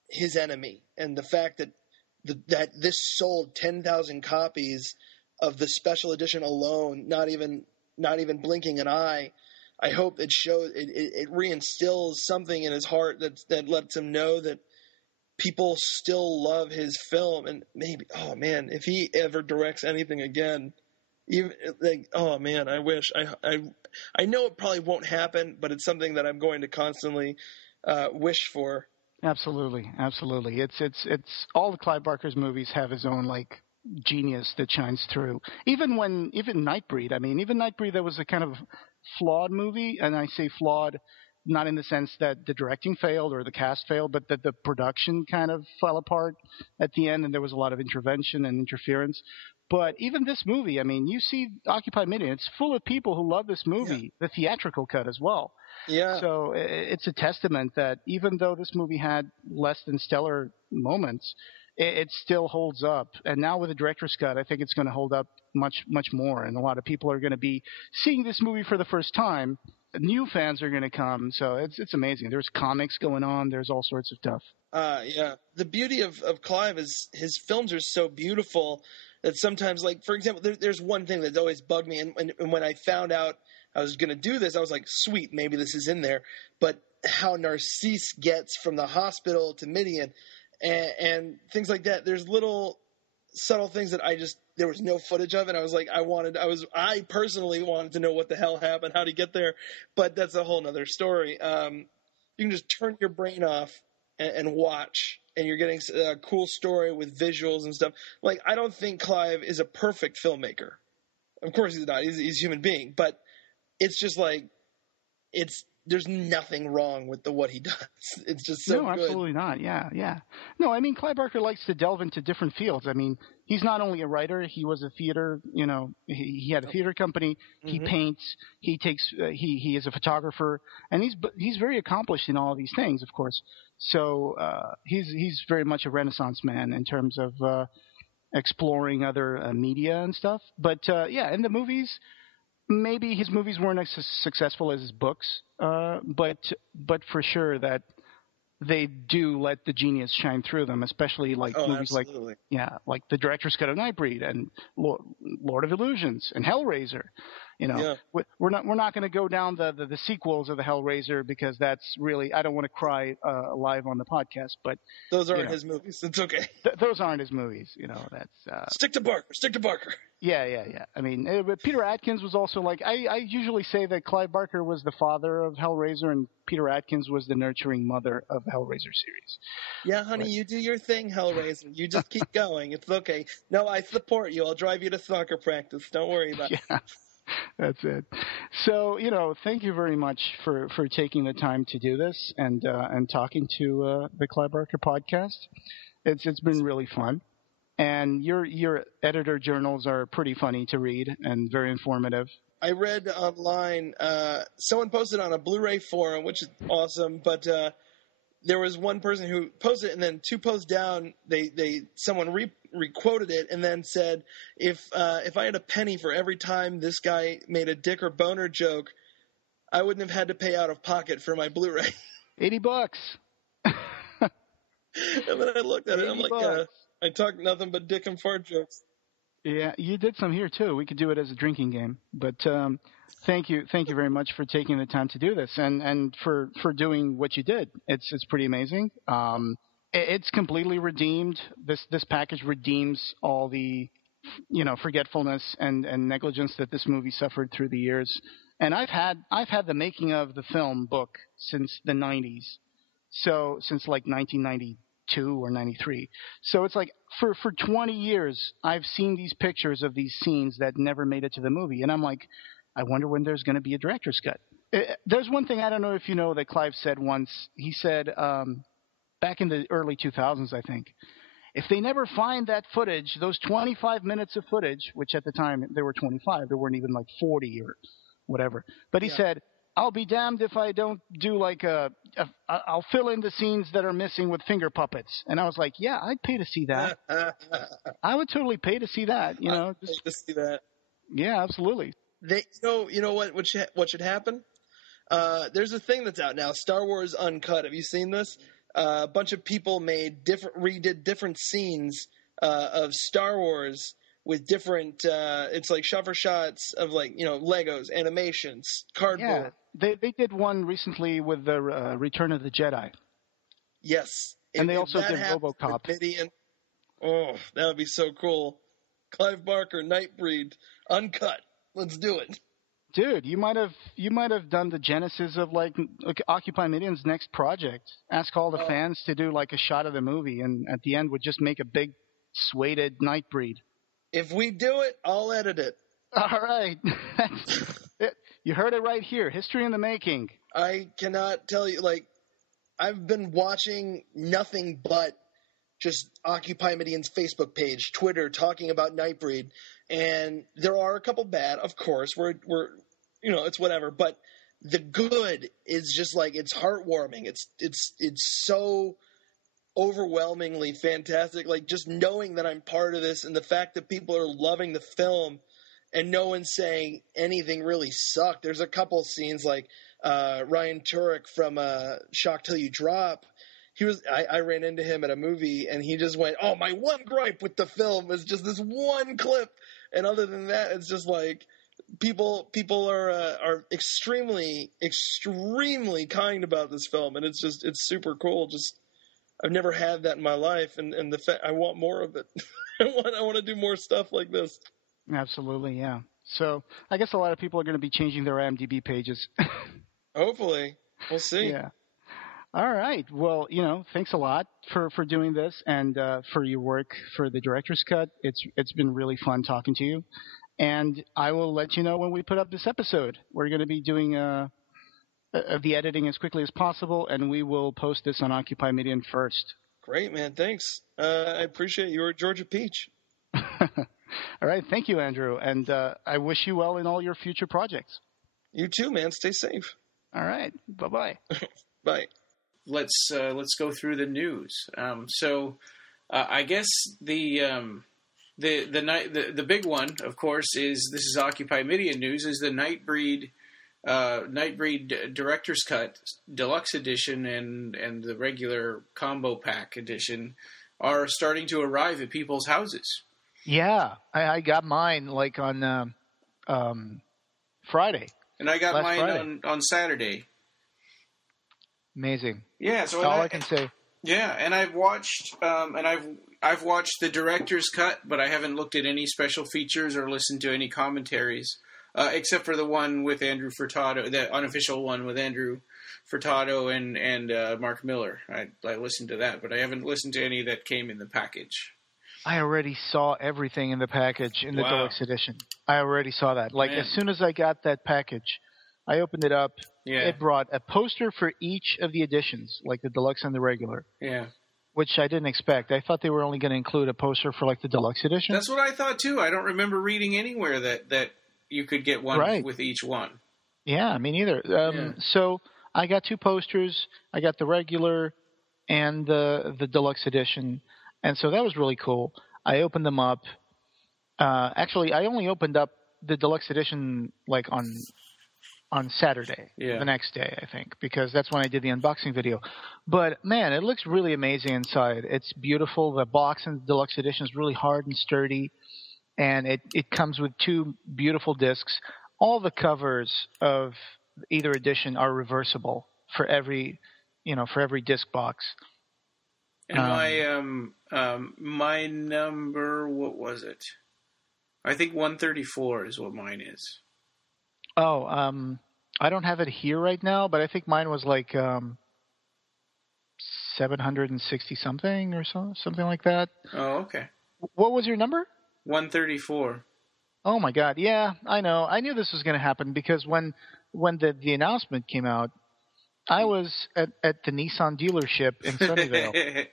his enemy, and the fact that that this sold 10,000 copies of the special edition alone, not even blinking an eye. I hope it shows it reinstills something in his heart that lets him know that people still love his film. And maybe, oh man, if he ever directs anything again, even like, oh man, I wish. I know it probably won't happen, but it's something that I'm going to constantly wish for. Absolutely. It's all the Clive Barker's movies have his own like genius that shines through. Even Nightbreed. I mean, even Nightbreed, that was a kind of flawed movie, and I say flawed not in the sense that the directing failed or the cast failed, but that the production kind of fell apart at the end, and there was a lot of intervention and interference. But even this movie, I mean, you see Occupy Midian, it's full of people who love this movie, the theatrical cut as well. Yeah. So it's a testament that even though this movie had less than stellar moments, it still holds up. And now with the director's cut, I think it's going to hold up much, much more. And a lot of people are going to be seeing this movie for the first time. New fans are going to come. So it's amazing. There's comics going on. There's all sorts of stuff. Yeah. The beauty of Clive is his films are so beautiful that sometimes, like, for example, there's one thing that's always bugged me. And when I found out I was going to do this, I was like, sweet, maybe this is in there. But how Narcisse gets from the hospital to Midian and things like that, there's little subtle things that there was no footage of, and I was like, I personally wanted to know what the hell happened, how to get there, but that's a whole nother story. You can just turn your brain off and watch, and you're getting a cool story with visuals and stuff. Like, I don't think Clive is a perfect filmmaker. Of course he's not. He's a human being, but it's just like, there's nothing wrong with what he does. It's just so good. No, absolutely not. Yeah. No, I mean, Clive Barker likes to delve into different fields. I mean, he's not only a writer, he was a theater, he had a theater company, he paints, he is a photographer, and he's very accomplished in all of these things, of course. So, he's very much a Renaissance man in terms of, exploring other media and stuff. But, in the movies, maybe his movies weren't as successful as his books, but for sure that they do let the genius shine through them, especially like movies absolutely. like the director's cut of Nightbreed and Lord of Illusions and Hellraiser. We're not going to go down the sequels of the Hellraiser because that's really, I don't want to cry live on the podcast, but those aren't his movies. It's okay. Those aren't his movies. That's Stick to Barker. Yeah. I mean, but Peter Atkins was also like, I usually say that Clive Barker was the father of Hellraiser and Peter Atkins was the nurturing mother of the Hellraiser series. Yeah, honey, you do your thing, Hellraiser. You just keep going. It's okay. No, I support you. I'll drive you to soccer practice. Don't worry about it. Yeah, that's it. So, thank you very much for taking the time to do this and talking to the Clive Barker podcast. It's been really fun. And your editor journals are pretty funny to read and very informative. I read online, someone posted on a Blu-ray forum, which is awesome, but there was one person who posted it, and then 2 posts down, someone re-quoted it and then said, if I had a penny for every time this guy made a dick or boner joke, I wouldn't have had to pay out of pocket for my Blu-ray. $80. And then I looked at it, I'm like, I talk nothing but dick and fart jokes. Yeah, you did some here too. We could do it as a drinking game. But thank you very much for taking the time to do this and for doing what you did. It's pretty amazing. It's completely redeemed. This package redeems all the forgetfulness and negligence that this movie suffered through the years. And I've had the making of the film book since the 90s. So since like 1992 or 93. So it's like for 20 years, I've seen these pictures of these scenes that never made it to the movie. And I'm like, I wonder when there's going to be a director's cut. There's one thing, I don't know if you know, that Clive said once. He said back in the early 2000s, I think, if they never find that footage, those 25 minutes of footage, which at the time there were 25, there weren't even like 40 or whatever. But he said, I'll be damned if I don't do like I'll fill in the scenes that are missing with finger puppets. And I was like, yeah, I'd pay to see that. I would totally pay to see that. I'd pay to see that. Yeah, absolutely. You know what should happen? There's a thing that's out now, Star Wars Uncut. Have you seen this? a bunch of people redid different scenes of Star Wars with different. It's like shot for shots of Legos, animations, cardboard. Yeah, they did one recently with the Return of the Jedi. Yes, and they also did RoboCop. Midian, oh, that would be so cool. Clive Barker, Nightbreed, uncut. Let's do it. Dude, you might have done the genesis of Occupy Midian's next project. Ask all the fans to do a shot of the movie, and at the end would just make a big suede Nightbreed. If we do it, I'll edit it. All right. You heard it right here. History in the making. I cannot tell you, I've been watching nothing but just Occupy Midian's Facebook page, Twitter, talking about Nightbreed, and there are a couple bad, of course. We're it's whatever, but the good is just it's heartwarming. It's so overwhelmingly fantastic. Just knowing that I'm part of this, and the fact that people are loving the film, and no one's saying anything really sucked. There's a couple scenes Ryan Turek from Shock Till You Drop. I ran into him at a movie, and he just went, "Oh, my one gripe with the film is just this one clip," and other than that, it's just people are extremely, extremely kind about this film, and it's super cool. I've never had that in my life, and the fact I want more of it. I want to do more stuff like this. Absolutely, yeah. So I guess a lot of people are going to be changing their IMDb pages. Hopefully, we'll see. Yeah. All right. Well, thanks a lot for doing this and for your work for the director's cut. It's been really fun talking to you, and I will let you know when we put up this episode. We're going to be doing the editing as quickly as possible, and we will post this on Occupy Midian first. Great, man. Thanks. I appreciate your Georgia Peach. All right. Thank you, Andrew, and I wish you well in all your future projects. You too, man. Stay safe. All right. Bye-bye. Bye. Let's go through the news. I guess the big one, of course, is this is Occupy Midian news. Is the Nightbreed Director's Cut Deluxe Edition and the regular Combo Pack Edition are starting to arrive at people's houses. Yeah, I got mine on Friday. And I got mine on Saturday. Amazing. Yeah, so that's all I can say. Yeah, and I've watched I've watched the director's cut, but I haven't looked at any special features or listened to any commentaries, except for the one with Andrew Furtado, the unofficial one with Andrew Furtado and Mark Miller. I listened to that, but I haven't listened to any that came in the package. I already saw everything in the package in the deluxe edition. I already saw that. As soon as I got that package, I opened it up. Yeah. It brought a poster for each of the editions, like the deluxe and the regular. Yeah. Which I didn't expect. I thought they were only going to include a poster for the deluxe edition. That's what I thought too. I don't remember reading anywhere that you could get one with each one. Yeah, me neither. So I got two posters. I got the regular and the deluxe edition. And so that was really cool. I opened them up. Actually, I only opened up the deluxe edition on Saturday, the next day, I think, because that's when I did the unboxing video. But, man, it looks really amazing inside. It's beautiful. The box in the deluxe edition is really hard and sturdy, and it comes with two beautiful discs. All the covers of either edition are reversible for every disc box. And my number, what was it? I think 134 is what mine is. Oh, I don't have it here right now, but I think mine was 760 something or something like that. Oh, okay. What was your number? 134. Oh my God! Yeah, I know. I knew this was going to happen because when the announcement came out, I was at the Nissan dealership in Sunnyvale,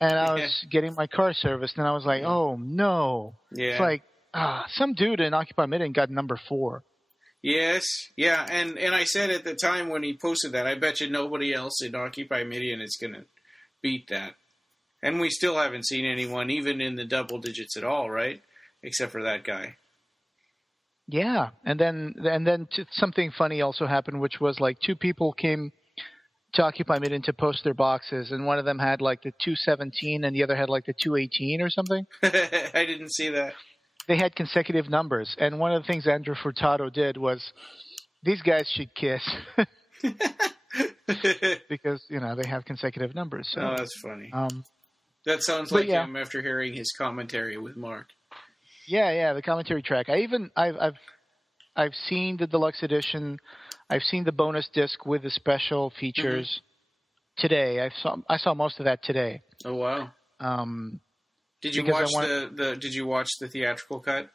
and I was getting my car serviced, and I was like, "Oh no!" Yeah. It's some dude in Occupy Midian got number 4. Yes, yeah, and I said at the time when he posted that, I bet you nobody else in Occupy Midian is going to beat that. And we still haven't seen anyone even in the double digits at all, right? Except for that guy. Yeah, and then something funny also happened, which was two people came to Occupy Midian to post their boxes, and one of them had like the 217 and the other had like the 218 or something. I didn't see that. They had consecutive numbers, and one of the things Andrew Furtado did was, these guys should kiss. Because, they have consecutive numbers. So. Oh, that's funny. That sounds like him after hearing his commentary with Mark. Yeah, the commentary track. I've seen the deluxe edition. I've seen the bonus disc with the special features today. I saw most of that today. Oh wow! Did you watch Did you watch the theatrical cut?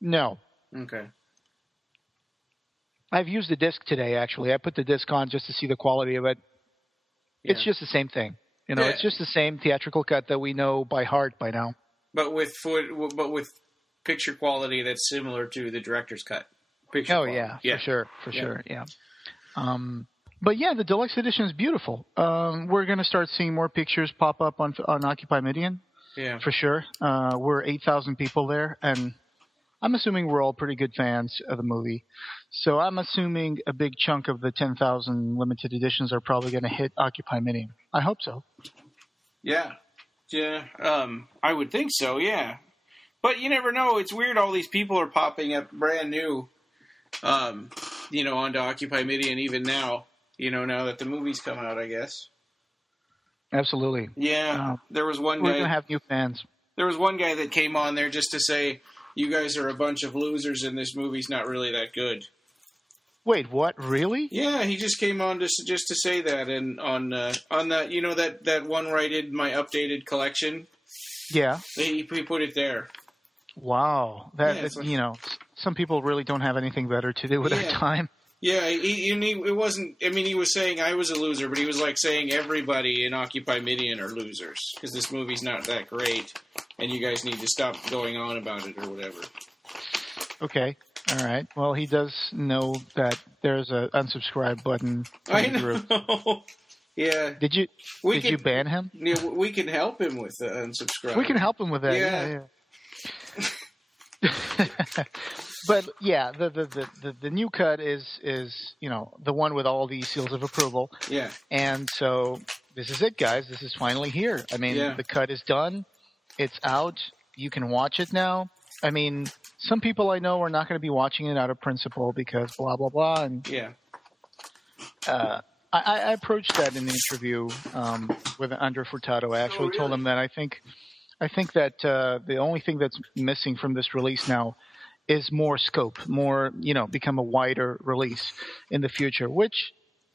No. Okay. I've used the disc today. Actually, I put the disc on just to see the quality of it. Yeah. It's just the same thing. It's just the same theatrical cut that we know by heart by now. But with picture quality that's similar to the director's cut. Quality. Yeah, for sure, yeah. But yeah, the deluxe edition is beautiful. We're going to start seeing more pictures pop up on Occupy Midian. Yeah, for sure. We're 8,000 people there, and I'm assuming we're all pretty good fans of the movie. So I'm assuming a big chunk of the 10,000 limited editions are probably going to hit Occupy Midian. I hope so. Yeah. I would think so. Yeah. But you never know. It's weird. All these people are popping up brand new, onto Occupy Midian even now, now that the movie's come out, I guess. Absolutely. Yeah. There was one guy. We're going to have new fans. There was one guy that came on there just to say, you guys are a bunch of losers and this movie's not really that good. Wait, what? Really? Yeah, he just came on just to say that, and on that, that one where I did my updated collection. Yeah. He put it there. Wow. Some people really don't have anything better to do with their time. Yeah, it wasn't. I mean, he was saying I was a loser, but he was like saying everybody in Occupy Midian are losers because this movie's not that great, and you guys need to stop going on about it or whatever. Okay, all right. Well, he does know that there's an unsubscribe button. I know. Yeah. Did you ban him? Yeah, we can help him with unsubscribe. We can help him with that. Yeah. But yeah, the new cut is the one with all the seals of approval. Yeah. And so this is it, guys. This is finally here. I mean, the cut is done. It's out. You can watch it now. I mean, some people I know are not going to be watching it out of principle because blah blah blah. And I approached that in the interview with Andrew Furtado. I actually told him that I think that the only thing that's missing from this release now is more scope, become a wider release in the future, which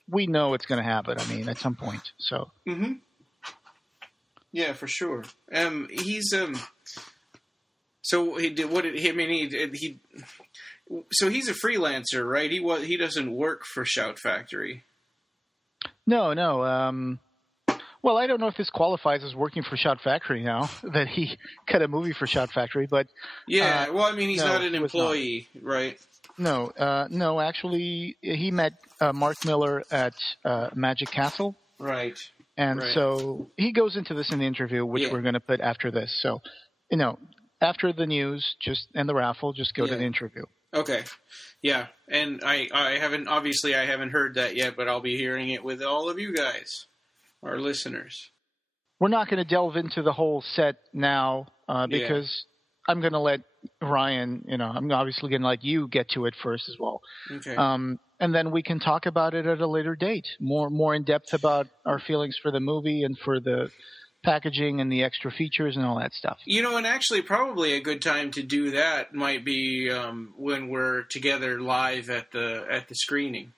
we know it's going to happen. I mean, at some point. So. Mm-hmm. Yeah, for sure. He's So he did. What did he? I mean, he. So he's a freelancer, right? He doesn't work for Shout Factory. No. Well, I don't know if this qualifies as working for Shout Factory now, that he cut a movie for Shout Factory, but... Yeah, well, I mean, he's not an employee, right? No, actually, he met Mark Miller at Magic Castle. Right. And so he goes into this in the interview, which we're going to put after this. So, after the news and the raffle, just go to the interview. Okay. Yeah, and I haven't heard that yet, but I'll be hearing it with all of you guys. Our listeners. We're not going to delve into the whole set now because I'm going to let Ryan, I'm obviously going to let you get to it first as well. Okay. And then we can talk about it at a later date, more in depth about our feelings for the movie and for the packaging and the extra features and all that stuff. And actually probably a good time to do that might be when we're together live at the screening.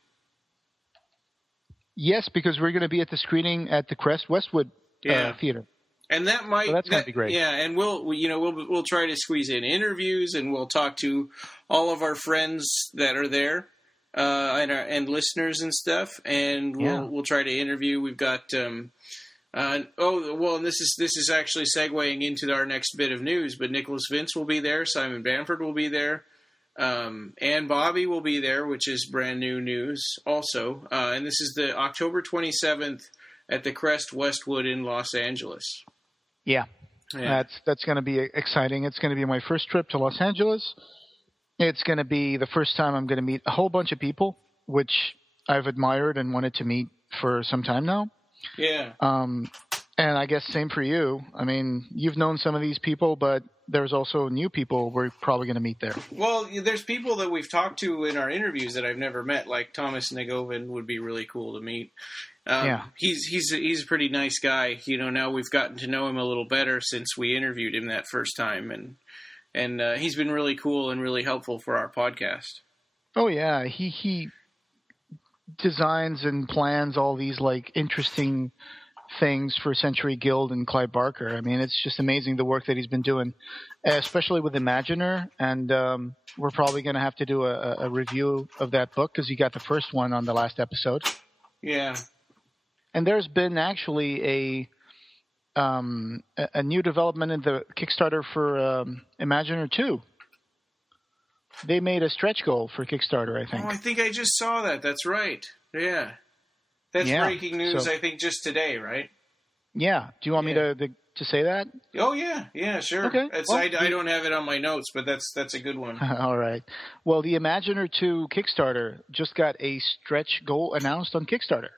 Yes, because we're going to be at the screening at the Crest Westwood Theater, and that's going to be great. Yeah, and we'll try to squeeze in interviews, and we'll talk to all of our friends that are there, and listeners and stuff, and we'll try to interview. We've got and this is actually segueing into our next bit of news, but Nicholas Vince will be there, Simon Bamford will be there. And Bobby will be there, which is brand new news also. And this is the October 27th at the Crest Westwood in Los Angeles. Yeah. That's going to be exciting. It's going to be my first trip to Los Angeles. It's going to be the first time I'm going to meet a whole bunch of people, which I've admired and wanted to meet for some time now. Yeah. And I guess same for you. I mean, you've known some of these people, but there's also new people we're probably going to meet there. Well, there's people that we've talked to in our interviews that I've never met, like Thomas Negovin would be really cool to meet. He's a pretty nice guy. Now we've gotten to know him a little better since we interviewed him that first time, and he's been really cool and really helpful for our podcast. Oh yeah, he designs and plans all these like interesting things for Century Guild and Clive Barker. I mean, it's just amazing the work that he's been doing, especially with Imaginer. And we're probably going to have to do a review of that book because you got the first one on the last episode. Yeah. And there's been actually a new development in the Kickstarter for Imaginer 2. They made a stretch goal for Kickstarter, I think. Oh, I think I just saw that. That's right. Yeah. That's breaking news, I think, just today, right? Yeah. Do you want me to say that? Oh, yeah. Yeah, sure. Okay. I don't have it on my notes, but that's a good one. All right. Well, the Imaginer 2 Kickstarter just got a stretch goal announced on Kickstarter.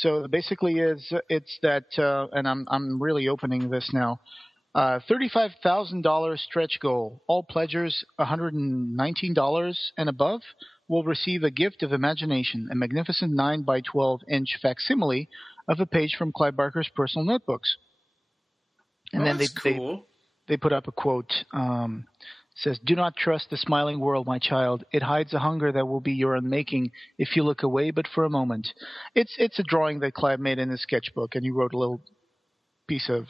So basically it's that, and I'm really opening this now, $35,000 stretch goal. All pledgers $119 and above will receive a gift of imagination, a magnificent 9 by 12 inch facsimile of a page from Clive Barker's personal notebooks. And then they put up a quote. Says, "Do not trust the smiling world, my child. It hides a hunger that will be your unmaking if you look away but for a moment." It's a drawing that Clive made in his sketchbook, and he wrote a little piece of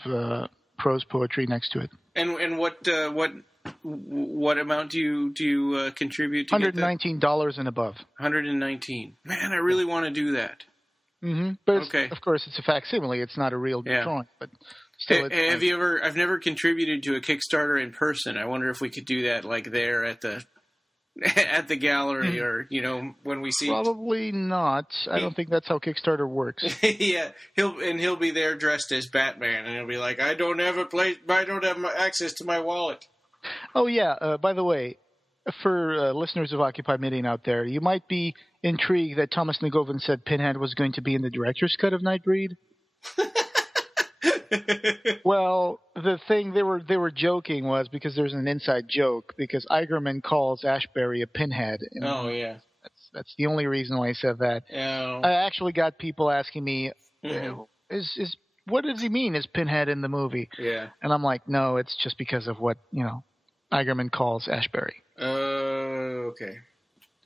prose poetry next to it. And what amount do you contribute to $119 and above. $119. Man, I really want to do that. Mm-hmm. But of course, it's a facsimile. It's not a real drawing, but still. Have you ever? I've never contributed to a Kickstarter in person. I wonder if we could do that, like there at the gallery, or when we see. Probably not. I don't think that's how Kickstarter works. Yeah, he'll be there dressed as Batman, and he'll be like, "I don't have access to my wallet." Oh yeah. By the way, for listeners of Occupy Midian out there, you might be intrigued that Thomas Negovin said Pinhead was going to be in the director's cut of Nightbreed. Well, the thing they were joking was because there's an inside joke because Igerman calls Ashbury a pinhead. Oh yeah, that's the only reason why I said that. Oh. I actually got people asking me, "Is what does he mean? Is Pinhead in the movie?" Yeah, and I'm like, no, it's just because of what Igerman calls Ashbury. Okay.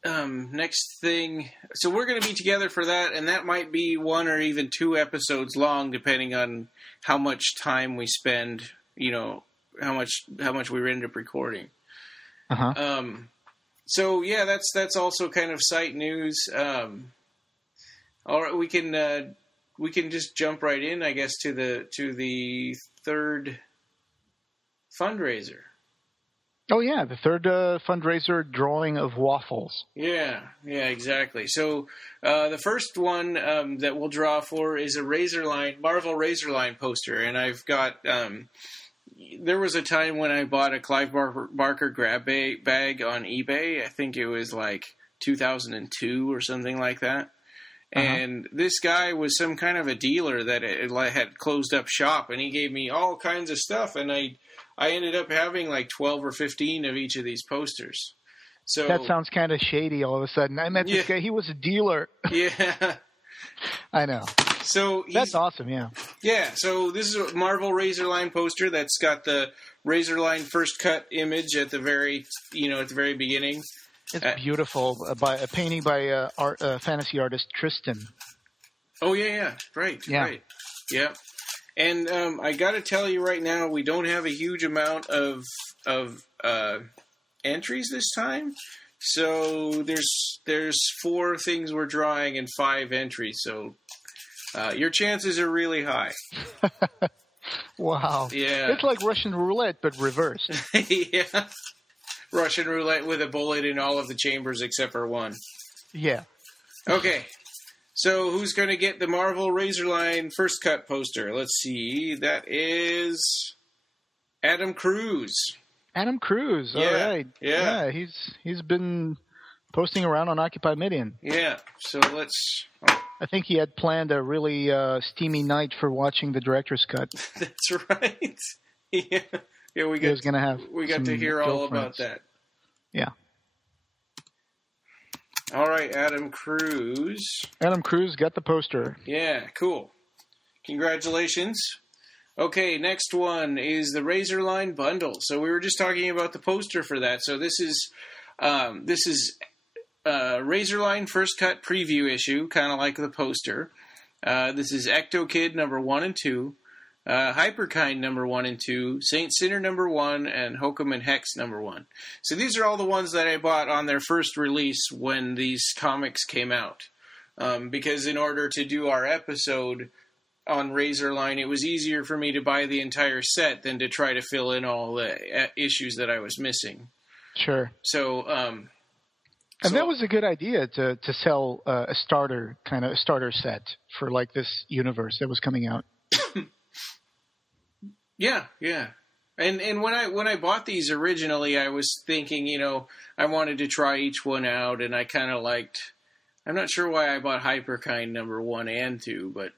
Next thing, so we're going to be together for that, and that might be 1 or even 2 episodes long, depending on how much time we spend. How much we end up recording. So yeah, that's also kind of site news. All right, we can just jump right in, I guess, to the third fundraiser. Oh, yeah, the third fundraiser drawing of waffles. Yeah, exactly. So the first one that we'll draw for is a Marvel Razorline poster. And I've got there was a time when I bought a Clive Barker grab bag on eBay. I think it was like 2002 or something like that. And this guy was some kind of a dealer that had closed up shop, and he gave me all kinds of stuff, and I ended up having like 12 or 15 of each of these posters. So that sounds kind of shady all of a sudden. I met this guy. He was a dealer. Yeah. I know. So that's awesome, yeah. Yeah, so this is a Marvel Razorline poster that's got the Razorline first cut image at the very beginning. It's beautiful, by a painting by fantasy artist Tristan. Oh yeah, right. Yeah. And I got to tell you right now, we don't have a huge amount of entries this time. So there's 4 things we're drawing and 5 entries. So your chances are really high. Wow. Yeah. It's like Russian roulette, but reversed. Yeah. Russian roulette with a bullet in all of the chambers except for 1. Yeah. Okay. So who's going to get the Marvel Razorline first cut poster? Let's see. That is Adam Cruz. Adam Cruz. All right. Yeah. He's been posting around on Occupy Midian. Yeah, so let's... I think he had planned a really steamy night for watching the director's cut. That's right. Yeah, we got to hear all about that. Yeah. All right, Adam Cruz. Adam Cruz got the poster. Yeah, cool. Congratulations. Okay, next one is the Razorline Bundle. So we were just talking about the poster for that. So this is Razorline First Cut Preview issue, kind of like the poster. This is Ectokid number 1 and 2, Hyperkind number 1 and 2, Saint Sinner number 1, and Hokum and Hex number 1. So these are all the ones that I bought on their first release when these comics came out. Because in order to do our episode on Razorline, it was easier for me to buy the entire set than to try to fill in all the issues that I was missing. Sure. So, and that was a good idea to sell a starter set for like this universe that was coming out. Yeah. And when I bought these originally, I was thinking, I wanted to try each one out, and I kind of liked. I'm not sure why I bought Hyperkind number 1 and 2, but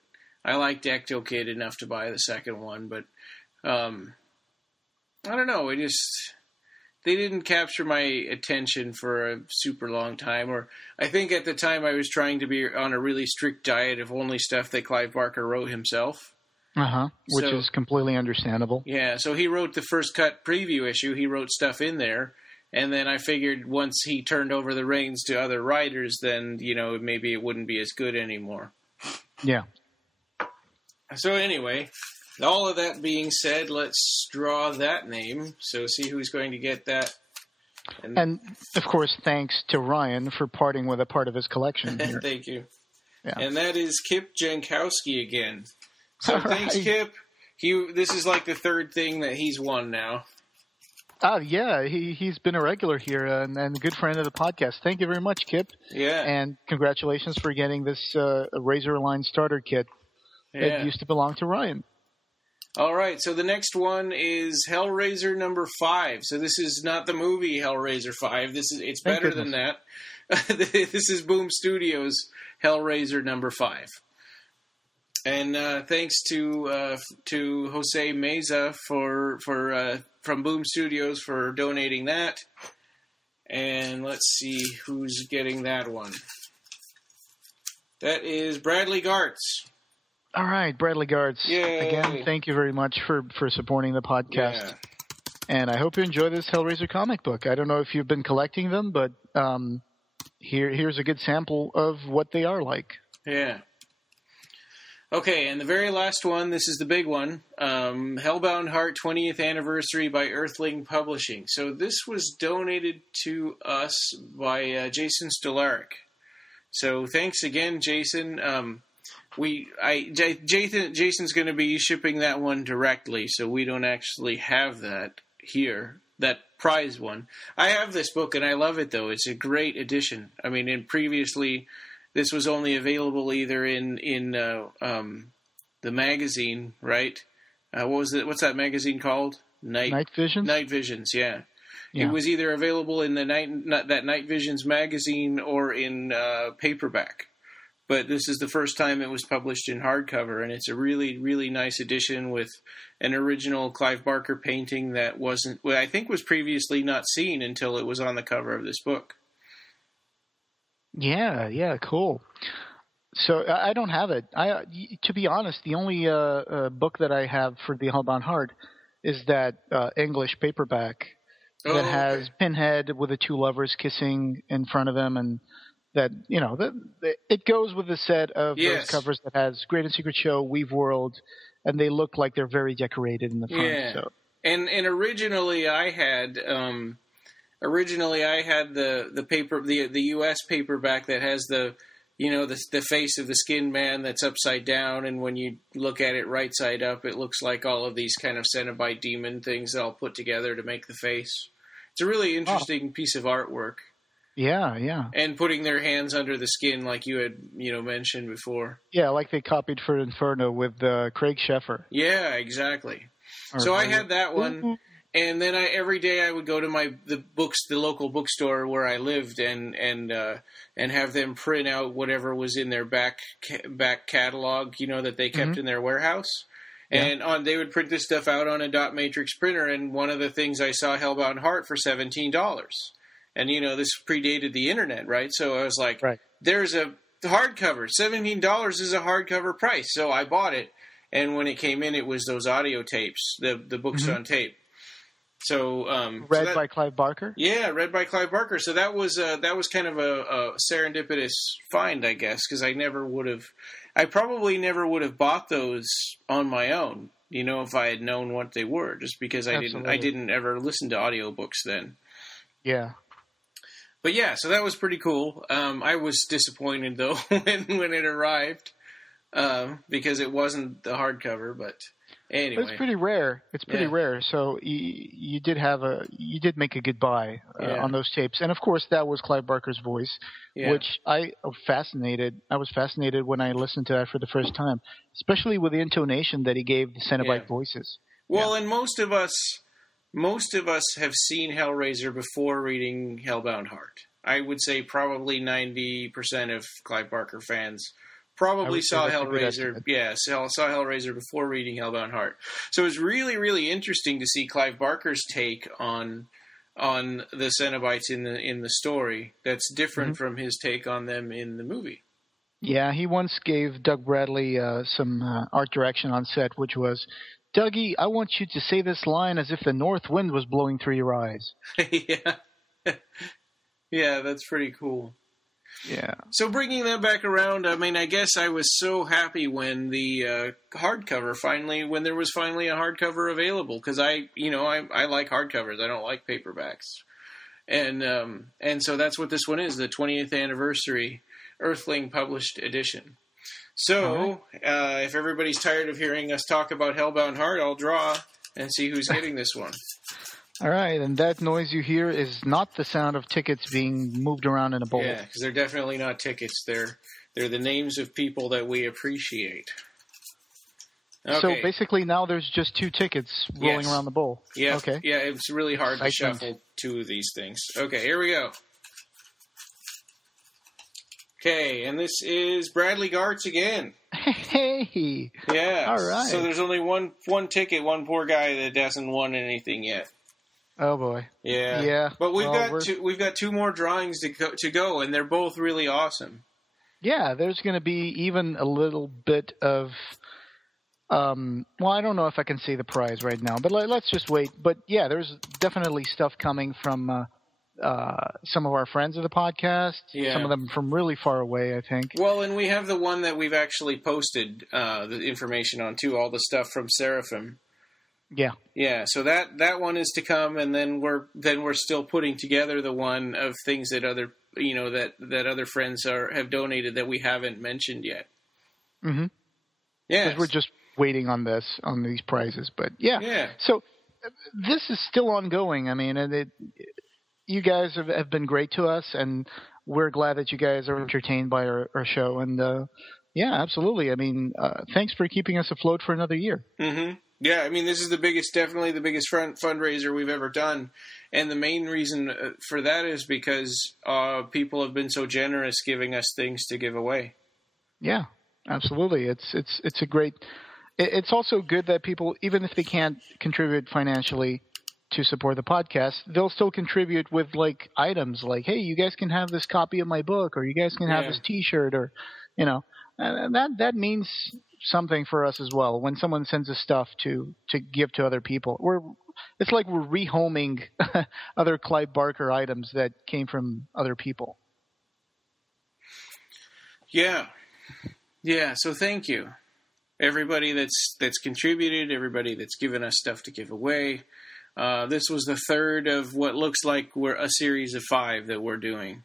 I liked Ectokid enough to buy the second one. But I don't know. They didn't capture my attention for a super long time. Or I think at the time I was trying to be on a really strict diet of only stuff that Clive Barker wrote himself. Which is completely understandable. Yeah, so he wrote the First Cut Preview issue. He wrote stuff in there. And then I figured once he turned over the reins to other writers, then, maybe it wouldn't be as good anymore. Yeah. So anyway, all of that being said, let's draw that name. So see who's going to get that. And of course, thanks to Ryan for parting with a part of his collection here. Thank you. Yeah. And that is Kip Jankowski again. So thanks, Kip. This is like the third thing that he's won now. Yeah, he's been a regular here and a good friend of the podcast. Thank you very much, Kip. Yeah. And congratulations for getting this Razorline starter kit. Yeah. It used to belong to Ryan. All right, so the next one is Hellraiser number 5. So this is not the movie Hellraiser 5. It's better than that. This is Boom Studios Hellraiser number 5. And thanks to Jose Meza from Boom Studios for donating that. And let's see who's getting that one. That is Bradley Gartz. All right, Bradley Gartz. Yay. Again, thank you very much for supporting the podcast. Yeah. And I hope you enjoy this Hellraiser comic book. I don't know if you've been collecting them, but here's a good sample of what they are like. Yeah. Okay, and the very last one, this is the big one, Hellbound Heart 20th Anniversary by Earthling Publishing. So this was donated to us by Jason Stolaric. So thanks again, Jason. Jason's going to be shipping that one directly, so we don't actually have that here, that prize one. I have this book, and I love it, though. It's a great edition. I mean, previously, this was only available either in the magazine, right? What's that magazine called? Night Visions? Night Visions, yeah. It was either available in that Night Visions magazine or in paperback. But this is the first time it was published in hardcover, and it's a really, really nice edition with an original Clive Barker painting that I think was previously not seen until it was on the cover of this book. Yeah, cool. So I don't have it. To be honest, the only book that I have for the Hellbound Heart is that English paperback that has Pinhead with the two lovers kissing in front of him, and that it goes with the set of those covers that has Great and Secret Show, Weave World, and they look like they're very decorated in the front. Yeah. So. And originally I had the paper, the U.S. paperback that has the face of the skinned man that's upside down, and when you look at it right side up, it looks like all of these kind of Cenobite demon things all put together to make the face. It's a really interesting piece of artwork. Yeah. And putting their hands under the skin, like you had, mentioned before. Yeah, like they copied for Inferno with Craig Sheffer. Yeah, exactly. So I had that one, And then every day I would go to the local bookstore where I lived, and have them print out whatever was in their back catalog, that they kept in their warehouse. Yeah. And they would print this stuff out on a dot matrix printer. And one of the things I saw Hellbound Heart for $17, and this predated the internet, right? So I was like, right. There's a hardcover. $17 is a hardcover price, so I bought it. And when it came in, it was those audio tapes, the books on tape. So read by Clive Barker. Yeah, read by Clive Barker. So that was kind of a serendipitous find, I guess, because I probably never would have bought those on my own, if I had known what they were, just because I didn't ever listen to audiobooks then. Yeah. But yeah, so that was pretty cool. I was disappointed though when it arrived, because it wasn't the hardcover, but. Anyway. It's pretty rare. Rare. So you did make a good buy on those tapes, and of course that was Clive Barker's voice, which I was fascinated when I listened to that for the first time, especially with the intonation that he gave the Cenobite voices. Well, and most of us have seen Hellraiser before reading Hellbound Heart. I would say probably 90% of Clive Barker fans. Probably saw Hellraiser, saw Hellraiser before reading Hellbound Heart. So it was really, really interesting to see Clive Barker's take on the Cenobites in the story. That's different from his take on them in the movie. Yeah, he once gave Doug Bradley some art direction on set, which was, "Dougie, I want you to say this line as if the north wind was blowing through your eyes." Yeah, that's pretty cool. Yeah. So bringing that back around, I mean, I guess I was so happy when the hardcover when there was finally a hardcover available, because I like hardcovers. I don't like paperbacks, and so that's what this one is, the 20th anniversary Earthling published edition. So if everybody's tired of hearing us talk about Hellbound Heart, I'll draw and see who's getting this one. All right, and that noise you hear is not the sound of tickets being moved around in a bowl. Yeah, because they're definitely not tickets. They're the names of people that we appreciate. Okay. So basically now there's just 2 tickets rolling around the bowl. Yeah, okay. Yeah, it's really hard to shuffle 2 of these things. Okay, here we go. Okay, and this is Bradley Gartz again. Hey! Yeah. All right. So there's only one ticket, one poor guy that hasn't won anything yet. Oh boy. Yeah. Yeah. But we've got 2 more drawings to go, and they're both really awesome. Yeah, there's going to be even a little bit of well, I don't know if I can say the prize right now, but let's just wait. But yeah, there's definitely stuff coming from some of our friends of the podcast. Yeah. Some of them from really far away, I think. Well, and we have the one that we've actually posted the information on too, all the stuff from Seraphim. Yeah. Yeah, so that one is to come, and then we're still putting together the one of things that other that other friends have donated that we haven't mentioned yet. Mhm. Yeah. Because we're just waiting on these prizes, but yeah. Yeah. So this is still ongoing. I mean, you guys have been great to us, and we're glad that you guys are entertained by our show. And yeah, absolutely. I mean, thanks for keeping us afloat for another year. Mhm. Yeah, I mean, this is definitely the biggest fundraiser we've ever done. And the main reason for that is because people have been so generous giving us things to give away. Yeah, absolutely. It's a great, it's also good that people, even if they can't contribute financially to support the podcast, they'll still contribute with like items like, hey, you guys can have this copy of my book, or you guys can have this T-shirt, or, and that means something for us as well. When someone sends us stuff to give to other people, it's like we're rehoming other Clive Barker items that came from other people. Yeah. So thank you, everybody that's contributed, everybody that's given us stuff to give away. This was the third of what looks like we're a series of 5 that we're doing.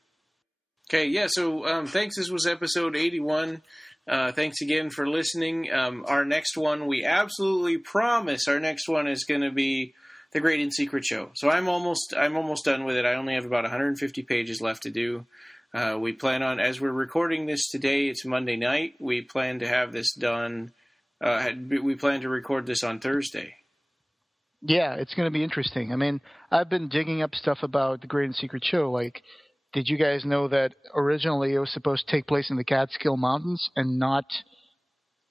Okay. Yeah. So thanks. This was episode 81. Thanks again for listening. Our next one, we absolutely promise our next one is going to be The Great and Secret Show. So I'm almost done with it. I only have about 150 pages left to do. We plan on, as we're recording this today, it's Monday night. We plan to have this done. We plan to record this on Thursday. Yeah, it's going to be interesting. I mean, I've been digging up stuff about the Great and Secret Show. Like, did you guys know that originally it was supposed to take place in the Catskill Mountains and not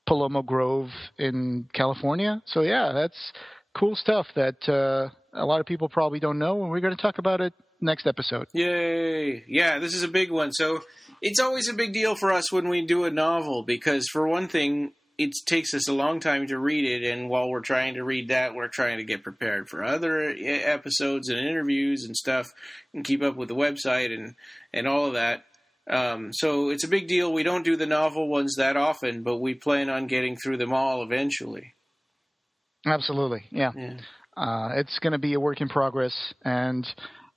Paloma Grove in California? So, yeah, that's cool stuff that a lot of people probably don't know, and we're going to talk about it next episode. Yay! Yeah, this is a big one. So it's always a big deal for us when we do a novel because, for one thing, it takes us a long time to read it, and while we're trying to read that, we're trying to get prepared for other episodes and interviews and stuff and keep up with the website and all of that. So it's a big deal. We don't do the novel ones that often, but we plan on getting through them all eventually. Absolutely, yeah. It's going to be a work in progress, and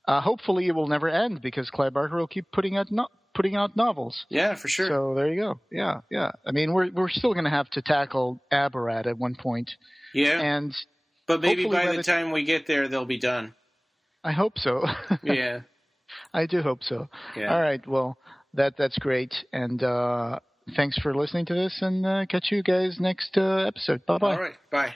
hopefully it will never end because Clive Barker will keep putting out novels. Yeah, for sure. So there you go. Yeah. I mean, we're still going to have to tackle Aberrat at one point. Yeah. But maybe by the time we get there, they'll be done. I hope so. Yeah. I do hope so. Yeah. All right. Well, that's great. And thanks for listening to this, and catch you guys next episode. Bye-bye. All right. Bye.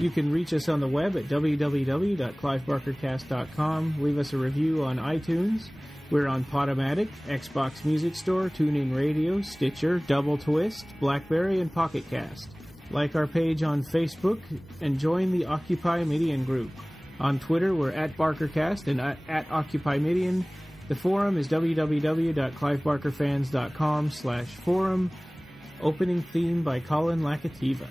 You can reach us on the web at www.clivebarkercast.com. Leave us a review on iTunes. We're on Podomatic, Xbox Music Store, TuneIn Radio, Stitcher, Double Twist, BlackBerry, and Pocket Cast. Like our page on Facebook and join the Occupy Midian group. On Twitter, we're at BarkerCast and at Occupy Midian. The forum is www.clivebarkerfans.com/forum. Opening theme by Colin Lakativa.